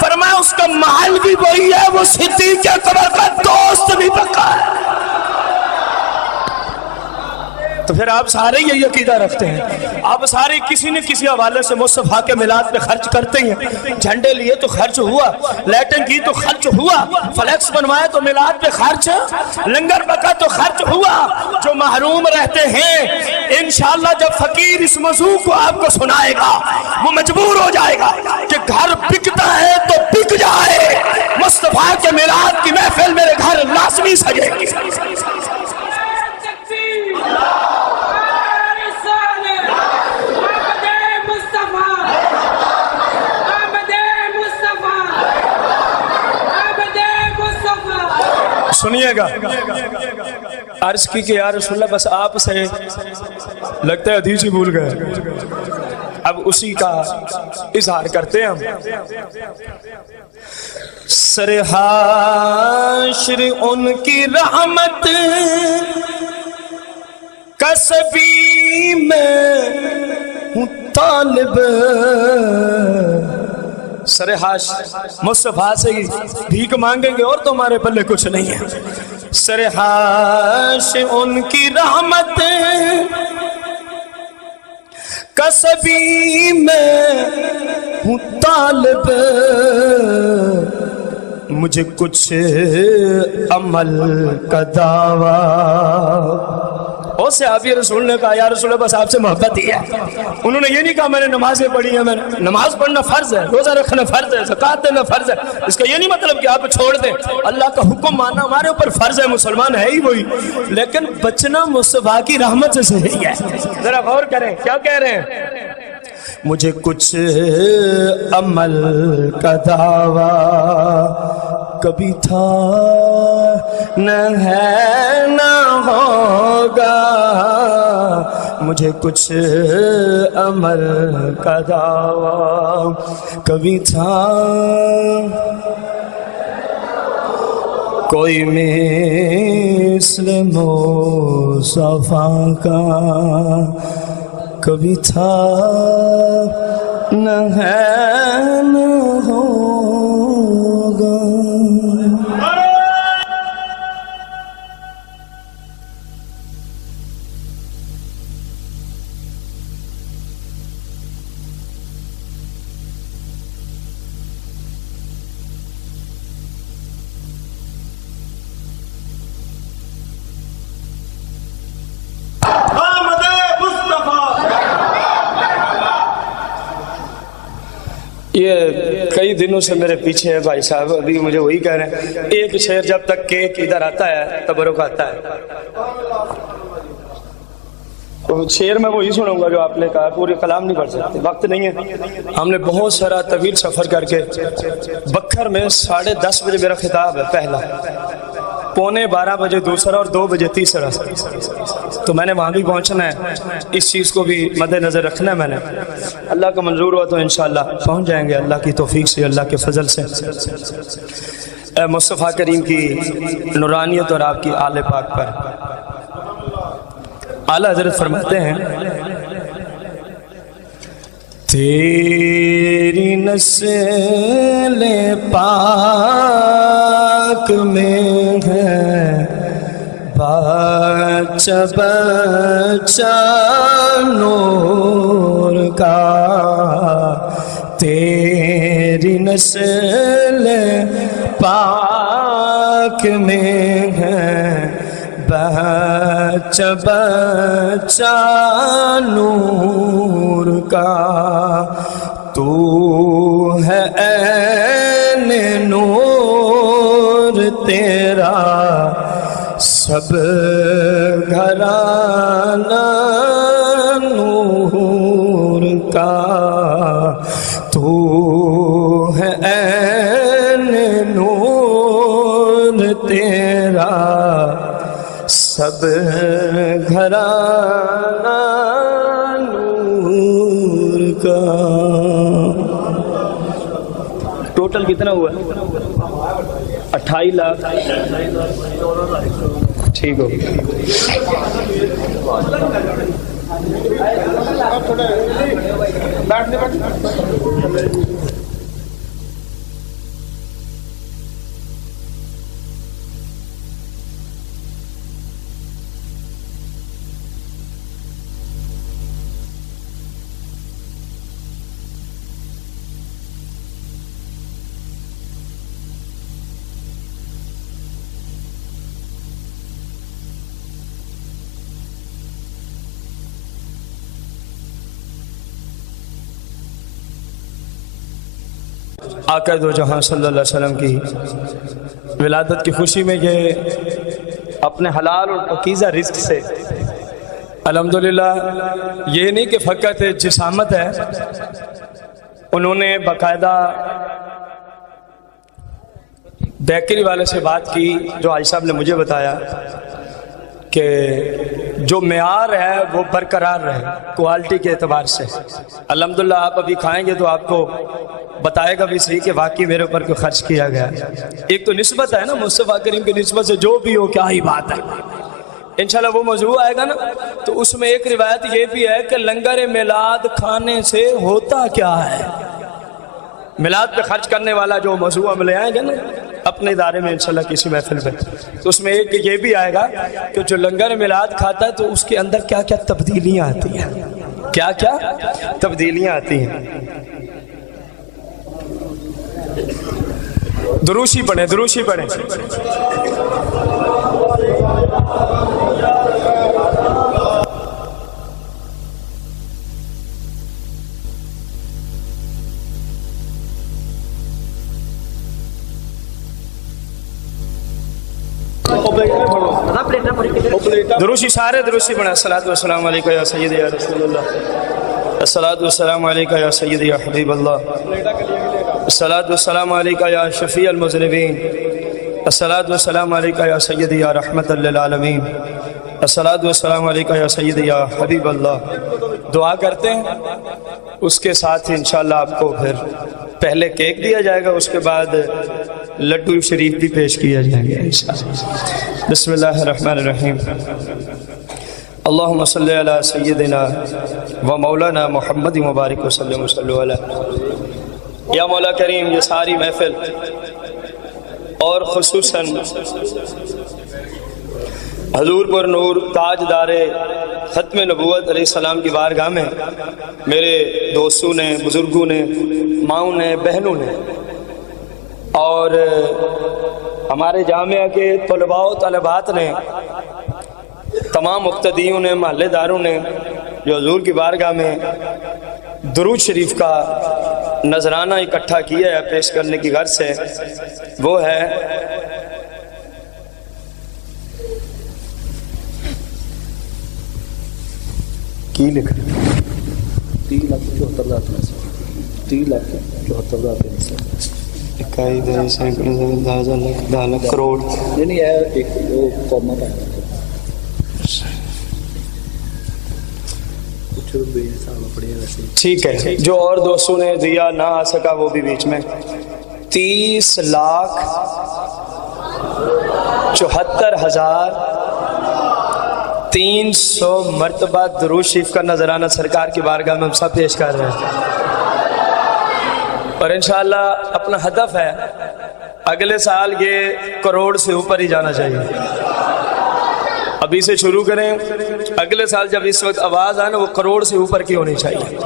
فرمایا اس کا محل بھی وہی ہے, وہ صدیق اکبر کا دوست بھی پکا ہے. تو پھر آپ سارے یہ عقیدہ رکھتے ہیں, آپ سارے کسی نہ کسی حوالے سے مصطفیٰ کے میلاد پہ خرچ کرتے ہیں. جھنڈے لیے تو خرچ ہوا, لیٹن کی تو خرچ ہوا, فلیکس بنوائے تو میلاد پہ خرچ, لنگر پکا تو خرچ ہوا. جو محروم رہتے ہیں انشاءاللہ جب فقیر اس موضوع کو آپ کو سنائے گا وہ مجبور ہو جائے گا کہ گھر بکتا ہے تو بک جائے, مصطفیٰ کے میلاد کی محفل میرے گھر لازمی سجے گی. سنیے گا. عرض کی کہ یا رسول اللہ بس آپ سے لگتا ہے حدیث ہی بھول گئے, اب اسی کا اظہار کرتے ہیں ہم. سر حشر ان کی رحمت کسبی میں ہوں طالب. سر حشر مصطفیٰ سے ہی بھیک مانگیں گے اور تمہارے پلے کچھ نہیں ہے. سر حشر ان کی رحمت کسبی میں ہوں طالب. مجھے کچھ عمل کا دعویٰ. اور صحابی رسول نے کہا یا رسول اللہ بس آپ سے محبت ہی ہے. انہوں نے یہ نہیں کہا میں نے نمازیں پڑھی ہیں, میں نے نماز پڑھنا فرض ہے, روزہ رکھنا فرض ہے, زکوٰۃ دینا فرض ہے. اس کا یہ نہیں مطلب کہ آپ چھوڑ دیں, اللہ کا حکم ماننا ہمارے اوپر فرض ہے, مسلمان ہے ہی وہی, لیکن بچنا مصطفیٰ کی رحمت سے صحیح ہے. ذرا غور کریں کیا کہہ رہے ہیں. مجھے کچھ عمل کا دعویٰ کبھی تھا نہ ہے نہ ہوگا. مجھے کچھ عمل کا دعویٰ کبھی تھا, کوئی مثل مصطفیٰ کا کبھی تھا نہ ہے نہ ہوگا. یہ کئی دنوں سے میرے پیچھے ہے بھائی صاحب، ابھی مجھے وہی کہہ رہے ہیں، ایک شعر جب تک کیک ادھر آتا ہے تبرک آتا ہے. تو شعر میں وہی سنوں گا جو آپ نے کہا، پوری کلام نہیں پڑھ سکتے، وقت نہیں ہے. ہم نے بہت سارا طویل سفر کر کے بکھر میں 10:30 بجے میرا خطاب ہے پہلا، 11:45 بجے دوسرا اور 2 بجے تیسرا. تو میں نے وہاں بھی پہنچنا ہے، اس چیز کو بھی مد نظر رکھنا ہے. میں نے اللہ کا منظور ہوا تو انشاءاللہ پہنچ جائیں گے اللہ کی توفیق سے، اللہ کے فضل سے. اے مصطفیٰ کریم کی نورانیت اور آپ کی آل پاک پر. اعلیٰ حضرت فرماتے ہیں تیری نسل پاک میں ہے بچہ بچہ نور کا، تیری نسل پاک میں ہے بچہ بچہ نور کا. تو ہے عین نور تیرا سب گھرانہ نور کا. تو ہے عین نور تیرا سب گھرانہ نور کا. ٹوٹل کتنا ہوا؟ 28 لاکھ. ٹھیک ہو آقا دو جہاں صلی اللہ علیہ وسلم کی ولادت کی خوشی میں یہ اپنے حلال اور پاکیزہ رزق سے الحمدللہ، یہ نہیں کہ فقط جسامت ہے، انہوں نے باقاعدہ بیکری والے سے بات کی جو حاجی صاحب نے مجھے بتایا کہ جو معیار ہے وہ برقرار رہے کوالٹی کے اعتبار سے. الحمدللہ آپ ابھی کھائیں گے تو آپ کو بتائے گا بھی صحیح کہ واقعی میرے اوپر کو خرچ کیا گیا. ایک تو نسبت ہے نا مصطفیٰ کریم کی نسبت سے، جو بھی ہو کیا ہی بات ہے. انشاءاللہ وہ موضوع آئے گا نا، تو اس میں ایک روایت یہ بھی ہے کہ لنگر میلاد کھانے سے ہوتا کیا ہے. میلاد پہ خرچ کرنے والا جو موضوع ہم لے آئیں گے نا اپنے ادارے میں انشاءاللہ کسی محفل میں، تو اس میں ایک یہ بھی آئے گا کہ جو لنگر میلاد کھاتا ہے تو اس کے اندر کیا کیا تبدیلیاں آتی ہیں، کیا کیا تبدیلیاں آتی ہیں. دروشی پڑھیں، دروشی پڑھیں. دروشی سارے دروشی پڑھیں. الصلاۃ والسلام علیکہ یا سیدی یا رسول اللہ، الصلاۃ والسلام علیکہ یا سیدی یا حبیب اللہ، الصلاۃ والسلام علیکہ یا شفیع المذنبین، الصلاۃ والسلام علیکہ یا سیدی یا رحمت للعالمین، الصلاۃ والسلام علیکہ یا سیدی یا حبیب اللہ. دعا کرتے ہیں، اس کے ساتھ ہی انشاءاللہ آپ کو پھر پہلے کیک دیا جائے گا، اس کے بعد لڈو شریف بھی پیش کیا جائیں گے انشاءاللہ. بسم اللہ الرحمن الرحیم. اللہم صلی علی سیدنا و مولانا محمد مبارک وسلم صلی علیہ. یا مولا کریم، یہ ساری محفل اور خصوصاً حضور پر نور تاجدار ختم نبوت علیہ السلام کی بارگاہ میں میرے دوستوں نے، بزرگوں نے، ماؤں نے، بہنوں نے اور ہمارے جامعہ کے طلباء و طالبات نے، تمام مقتدیوں نے، محلے داروں نے جو حضور کی بارگاہ میں درود شریف کا نذرانہ اکٹھا کیا ہے پیش کرنے کی غرض سے، وہ ہے کی لکھ 3,74,000 کروڑ نہیں ہے، ایک وہ قوما پایا کچھ بے حساب پڑے ویسے. ٹھیک ہے. جو اور دوستوں نے دیا نہ آ سکا وہ بھی بیچ میں 30,74,300 مرتبہ درود شریف کا نذرانہ سرکار کی بارگاہ میں ہم سب پیش کر رہے ہیں، اور انشاءاللہ اپنا ہدف ہے اگلے سال یہ کروڑ سے اوپر ہی جانا چاہیے. ابھی سے شروع کریں، اگلے سال جب اس وقت آواز آئے نا وہ کروڑ سے اوپر کی ہونی چاہیے.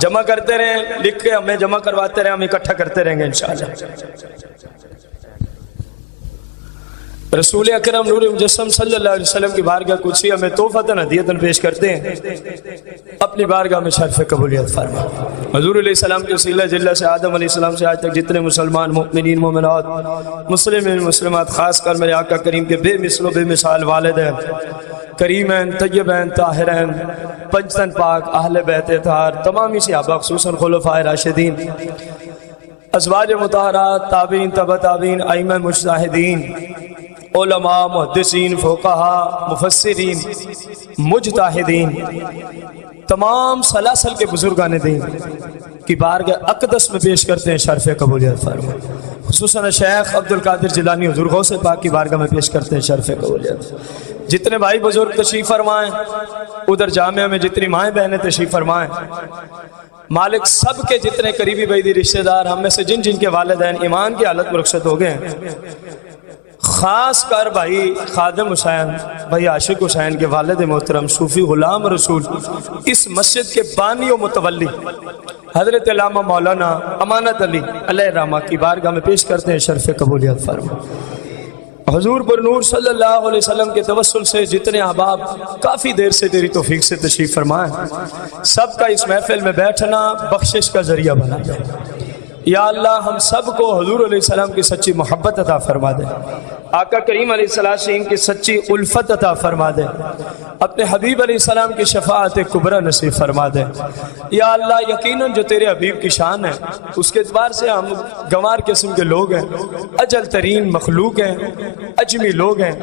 جمع کرتے رہیں، لکھ کے ہمیں جمع کرواتے رہیں، ہم اکٹھا کرتے رہیں گے انشاءاللہ. رسول اکرم نور مجسم صلی اللہ علیہ وسلم کی بارگاہ قدسی ہمیں تحفۃ ہدیۃ پیش کرتے ہیں، اپنی بارگاہ میں شرف قبولیت فرما. حضور علیہ السلام کے وسیلہ جلہ سے آدم علیہ السلام سے آج تک جتنے مسلمان مؤمنین مومنات مسلمین مسلمات، خاص کر میرے آقا کریم کے بے مثل و بے مثال والدین کریمین طیبین طاہرین پنجتن پاک اہل بیت اطہار، تمامی صحابہ خصوصاً خلفائے راشدین، ازواج مطہرات، تابعین تبع تابعین، ائمہ مجتہدین، علماء محدثین فقہاء مفسرین مجتہدین، تمام سلاسل کے بزرگان دین کی بارگاہ اقدس میں پیش کرتے ہیں شرف قبولیت فرما. خصوصاً شیخ عبد القادر جیلانی حضور غوث پاک کی بارگاہ میں پیش کرتے ہیں شرف قبولیت. جتنے بھائی بزرگ تشریف فرمائیں، ادھر جامعہ میں جتنی مائیں بہنیں تشریف فرمائیں، مالک سب کے جتنے قریبی بیدی رشتہ دار ہم میں سے جن جن کے والدین ایمان کی حالت میں رخصت ہو گئے ہیں، خاص کر بھائی خادم حسین، بھائی عاشق حسین کے والد محترم صوفی غلام رسول، اس مسجد کے بانی و متولی حضرت علامہ مولانا امانت علی علیہ رحمہ کی بارگاہ میں پیش کرتے ہیں شرف قبولیت فرما. حضور پر نور صلی اللہ علیہ وسلم کے توسل سے جتنے احباب کافی دیر سے تیری توفیق سے تشریف فرمائیں، سب کا اس محفل میں بیٹھنا بخشش کا ذریعہ بنا دے. یا اللہ ہم سب کو حضور علیہ السلام کی سچی محبت عطا فرما دے، آقا کریم علیہ السلام کی سچی الفت عطا فرما دے، اپنے حبیب علیہ السلام کی شفاعت کبریٰ نصیب فرما دے. یا اللہ یقیناً جو تیرے حبیب کی شان ہے اس کے اعتبار سے ہم گنوار قسم کے لوگ ہیں، اجل ترین مخلوق ہیں، اجمی لوگ ہیں،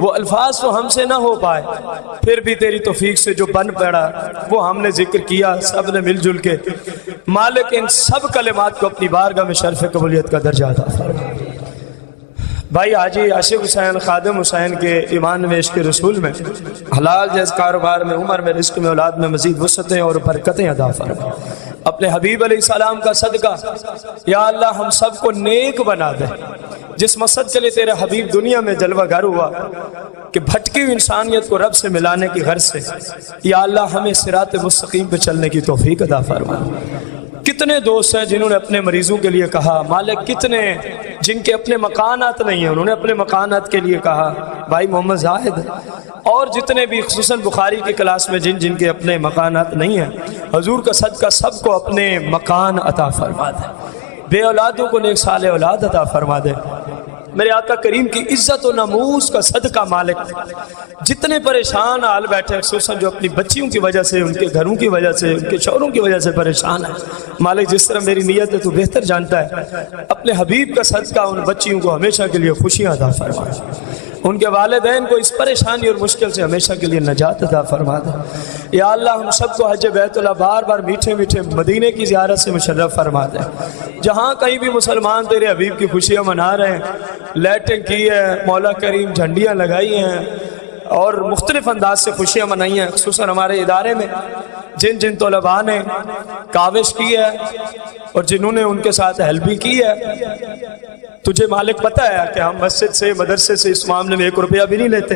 وہ الفاظ تو ہم سے نہ ہو پائے، پھر بھی تیری توفیق سے جو بن پڑا وہ ہم نے ذکر کیا سب نے مل جل کے. مالک ان سب کلمات کو اپنی بارگاہ میں شرف قبولیت کا درجہ عطا فرما. بھائی حاجی عاشق حسین خادم حسین کے ایمان میں عشق رسول میں حلال جائز کاروبار میں عمر میں رزق میں اولاد میں مزید وسعتیں اور برکتیں عطا فرما. اپنے حبیب علیہ السلام کا صدقہ یا اللہ ہم سب کو نیک بنا دے. جس مقصد کے لیے تیرے حبیب دنیا میں جلوہ گر ہوا کہ بھٹکی ہوئی انسانیت کو رب سے ملانے کی غرض سے، یا اللہ ہمیں صراط مستقیم پہ چلنے کی توفیق عطا فرما. کتنے دوست ہیں جنہوں نے اپنے مریضوں کے لیے کہا، مالک کتنے جن کے اپنے مکانات نہیں ہیں انہوں نے اپنے مکانات کے لیے کہا، بھائی محمد زاہد اور جتنے بھی خصوصاً بخاری کی کلاس میں جن جن کے اپنے مکانات نہیں ہیں، حضور کا صدقہ سب کو اپنے مکان عطا فرما دے، بے اولادوں کو نیک صالح اولاد عطا فرما دے. میرے آقا کریم کی عزت و ناموس کا صدقہ مالک جتنے پریشان حال بیٹھے خصوصاً جو اپنی بچیوں کی وجہ سے، ان کے گھروں کی وجہ سے، ان کے شوہروں کی وجہ سے پریشان ہے، مالک جس طرح میری نیت ہے تو بہتر جانتا ہے، اپنے حبیب کا صدقہ ان بچیوں کو ہمیشہ کے لیے خوشیاں عطا فرما دے، ان کے والدین کو اس پریشانی اور مشکل سے ہمیشہ کے لیے نجات عطا فرما دے. یا اللہ ہم سب کو حج بیت اللہ بار بار میٹھے میٹھے مدینے کی زیارت سے مشرف فرما دے. جہاں کہیں بھی مسلمان تیرے حبیب کی خوشیاں منا رہے ہیں، لائٹنگ کی ہے، مولا کریم جھنڈیاں لگائی ہیں اور مختلف انداز سے خوشیاں منائی ہیں، خصوصاً ہمارے ادارے میں جن جن طلباء نے کاوش کی ہے اور جنہوں نے ان کے ساتھ ہیلپ بھی کی ہے. تجھے مالک پتہ ہے کہ ہم مسجد سے مدرسے سے اس معاملے میں 1 روپیہ بھی نہیں لیتے،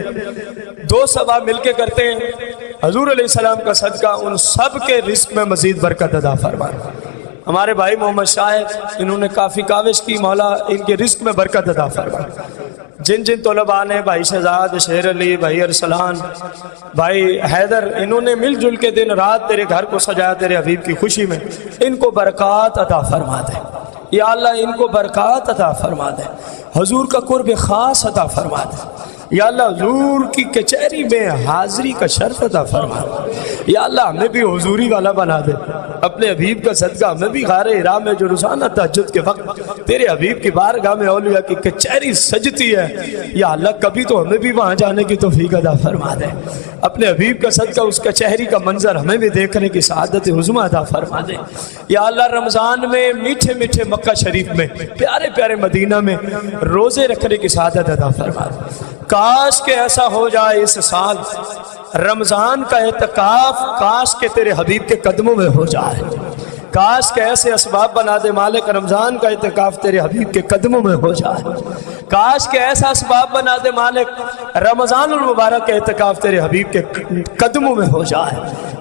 2 سوا مل کے کرتے ہیں. حضور علیہ السلام کا صدقہ ان سب کے رزق میں مزید برکت عطا فرما. ہمارے بھائی محمد شاہد انہوں نے کافی کاوش کی، مولا ان کے رزق میں برکت عطا فرما. جن جن طلباء نے، بھائی شہزاد، شیر علی، بھائی ارسلان، بھائی حیدر، انہوں نے مل جل کے دن رات تیرے گھر کو سجایا تیرے حبیب کی خوشی میں، ان کو برکات عطا فرما دے یا اللہ، ان کو برکات عطا فرما دے، حضور کا قرب خاص عطا فرما دے یا اللہ، حضور کی کچہری میں حاضری کا شرف عطا فرما دے یا اللہ، ہمیں بھی حضوری والا بنا دے، اپنے حبیب کا صدقہ ہمیں بھی غار حرا میں جو روزانہ تہجد کے وقت تیرے حبیب کی بارگاہ میں اولیاء کی کچہری سجتی ہے یا اللہ، کبھی تو ہمیں بھی وہاں جانے کی توفیق عطا فرما دے، اپنے حبیب کا صدقہ اس کچہری کا منظر ہمیں بھی دیکھنے کی سعادت عظمی عطا فرما دے یا اللہ، رمضان میں میٹھے میٹھے مکہ شریف میں، پیارے پیارے مدینہ میں روزے رکھنے کی سعادت عطا فرما دے۔ کاش کہ ایسا ہو جائے اس سال رمضان کا اعتکاف کاش کہ تیرے حبیب کے قدموں میں ہو جائے، کاش کہ ایسے اسباب بنا دے مالک، رمضان کا اعتکاف تیرے حبیب کے قدموں میں ہو جائے، کاش کہ ایسا اسباب بنا دے مالک، رمضان المبارک کا اعتکاف تیرے حبیب کے قدموں میں ہو جائے،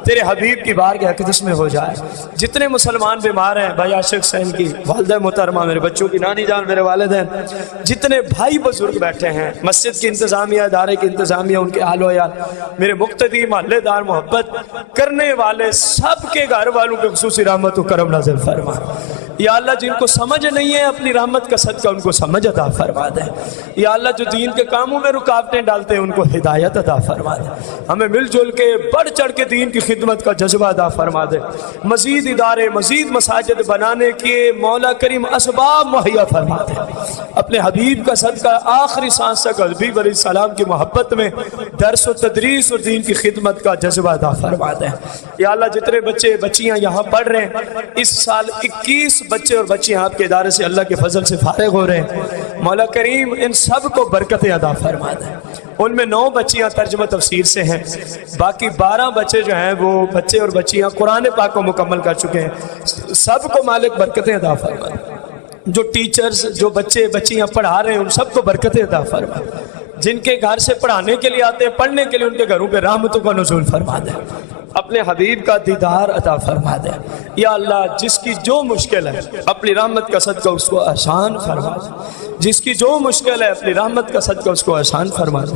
تیرے حبیب کی بارگاہ اقدس میں ہو جائے۔ جتنے مسلمان بیمار ہیں، بھائی عاشق حسین کی والدہ محترمہ، میرے بچوں کی نانی جان، میرے والدین، جتنے بھائی بزرگ بیٹھے ہیں، مسجد کی انتظامیہ، ادارے کی انتظامیہ، ان کے اہل و عیال، میرے مقتدی، محلے دار، محبت کرنے والے سب کے گھر والوں پہ خصوصی رحمت و کرم نازل فرما یا اللہ، جن کو سمجھ نہیں ہے اپنی رحمت کا صدقہ ان کو سمجھ عطا فرما دے یا اللہ، جو دین کے کاموں میں رکاوٹیں ڈالتے ہیں ان کو ہدایت عطا فرما دے، ہمیں مل جل کے بڑھ چڑھ کے دین کی خدمت کا جذبہ عطا فرما دے، مزید ادارے، مزید مساجد بنانے کے مولا کریم اسباب مہیا فرما دے، اپنے حبیب کا صدقہ آخری سانس تک حبیب علیہ السلام کی محبت میں درس و تدریس اور دین کی خدمت کا جذبہ عطا فرما دے یا اللہ، جتنے بچے بچیاں یہاں پڑھ رہے ہیں، اس سال 21 بچے اور بچیاں آپ کے ادارے سے اللہ کے فضل سے فارغ ہو رہے ہیں، مولا کریم ان سب کو برکت عطا فرما دے، ان میں 9 بچیاں ترجمہ تفسیر سے ہیں، باقی 12 بچے جو ہیں وہ بچے اور بچیاں قرآن پاک کو مکمل کر چکے ہیں، سب کو مالک برکتیں عطا فرما دے، جو ٹیچرز، جو بچے بچیاں پڑھا رہے ہیں ان سب کو برکتیں عطا فرما دے، جن کے گھر سے پڑھانے کے لیے آتے ہیں، پڑھنے کے لیے ان کے گھروں پہ رحمتوں کا نزول فرما دے، اپنے حبیب کا دیدار عطا فرما دے یا اللہ، جس کی جو مشکل ہے اپنی رحمت کا صدقہ اس کو آسان فرما دے، جس کی جو مشکل ہے اپنی رحمت کا صدقہ اس کو آسان فرما دے،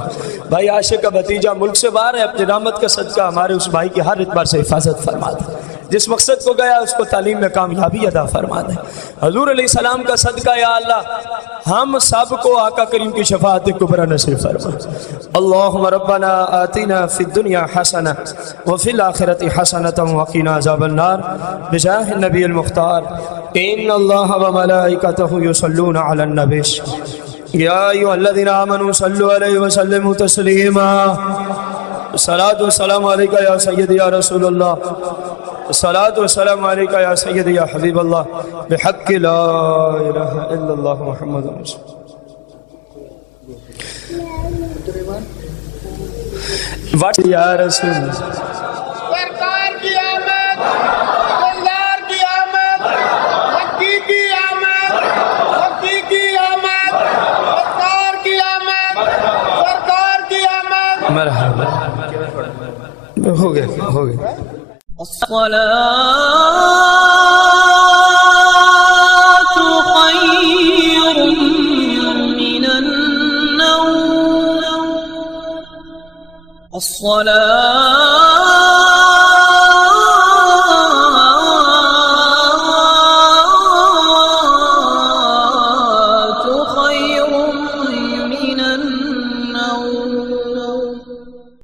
بھائی عاشق کا بھتیجا ملک سے باہر ہے، اپنی رحمت کا صدقہ ہمارے اس بھائی کی ہر اعتبار سے حفاظت فرما دے، جس مقصد کو گیا اس کو تعلیم میں کامیابی عطا فرما دے، حضور علیہ السلام کا صدقہ یا اللہ ہم سب کو آقا کریم کی شفاعت کبریٰ نصیب فرما۔ اللہم ربنا آتنا فی الدنیا حسنہ وفی الآخرۃ حسنۃ وقنا عذاب النار بجاہ النبی المختار ان اللہ وملائکتہ یصلون علی النبی یا ایھا الذین آمنوا صلوا علیہ وسلموا تسلیما۔ الصلاۃ والسلام علیکہ یا سیدی یا رسول اللہ، الصلاۃ والسلام علیکہ یا سیدی یا حبیب اللہ، بحق لا الہ الا اللہ محمد رسول اللہ یا رسول اللہ۔ سرکار کی آمد، دلدار کی آمد، مکی کی آمد، مکی کی آمد، سرکار کی آمد، سرکار کی آمد۔ مرحبا، ہو گیا الصلاة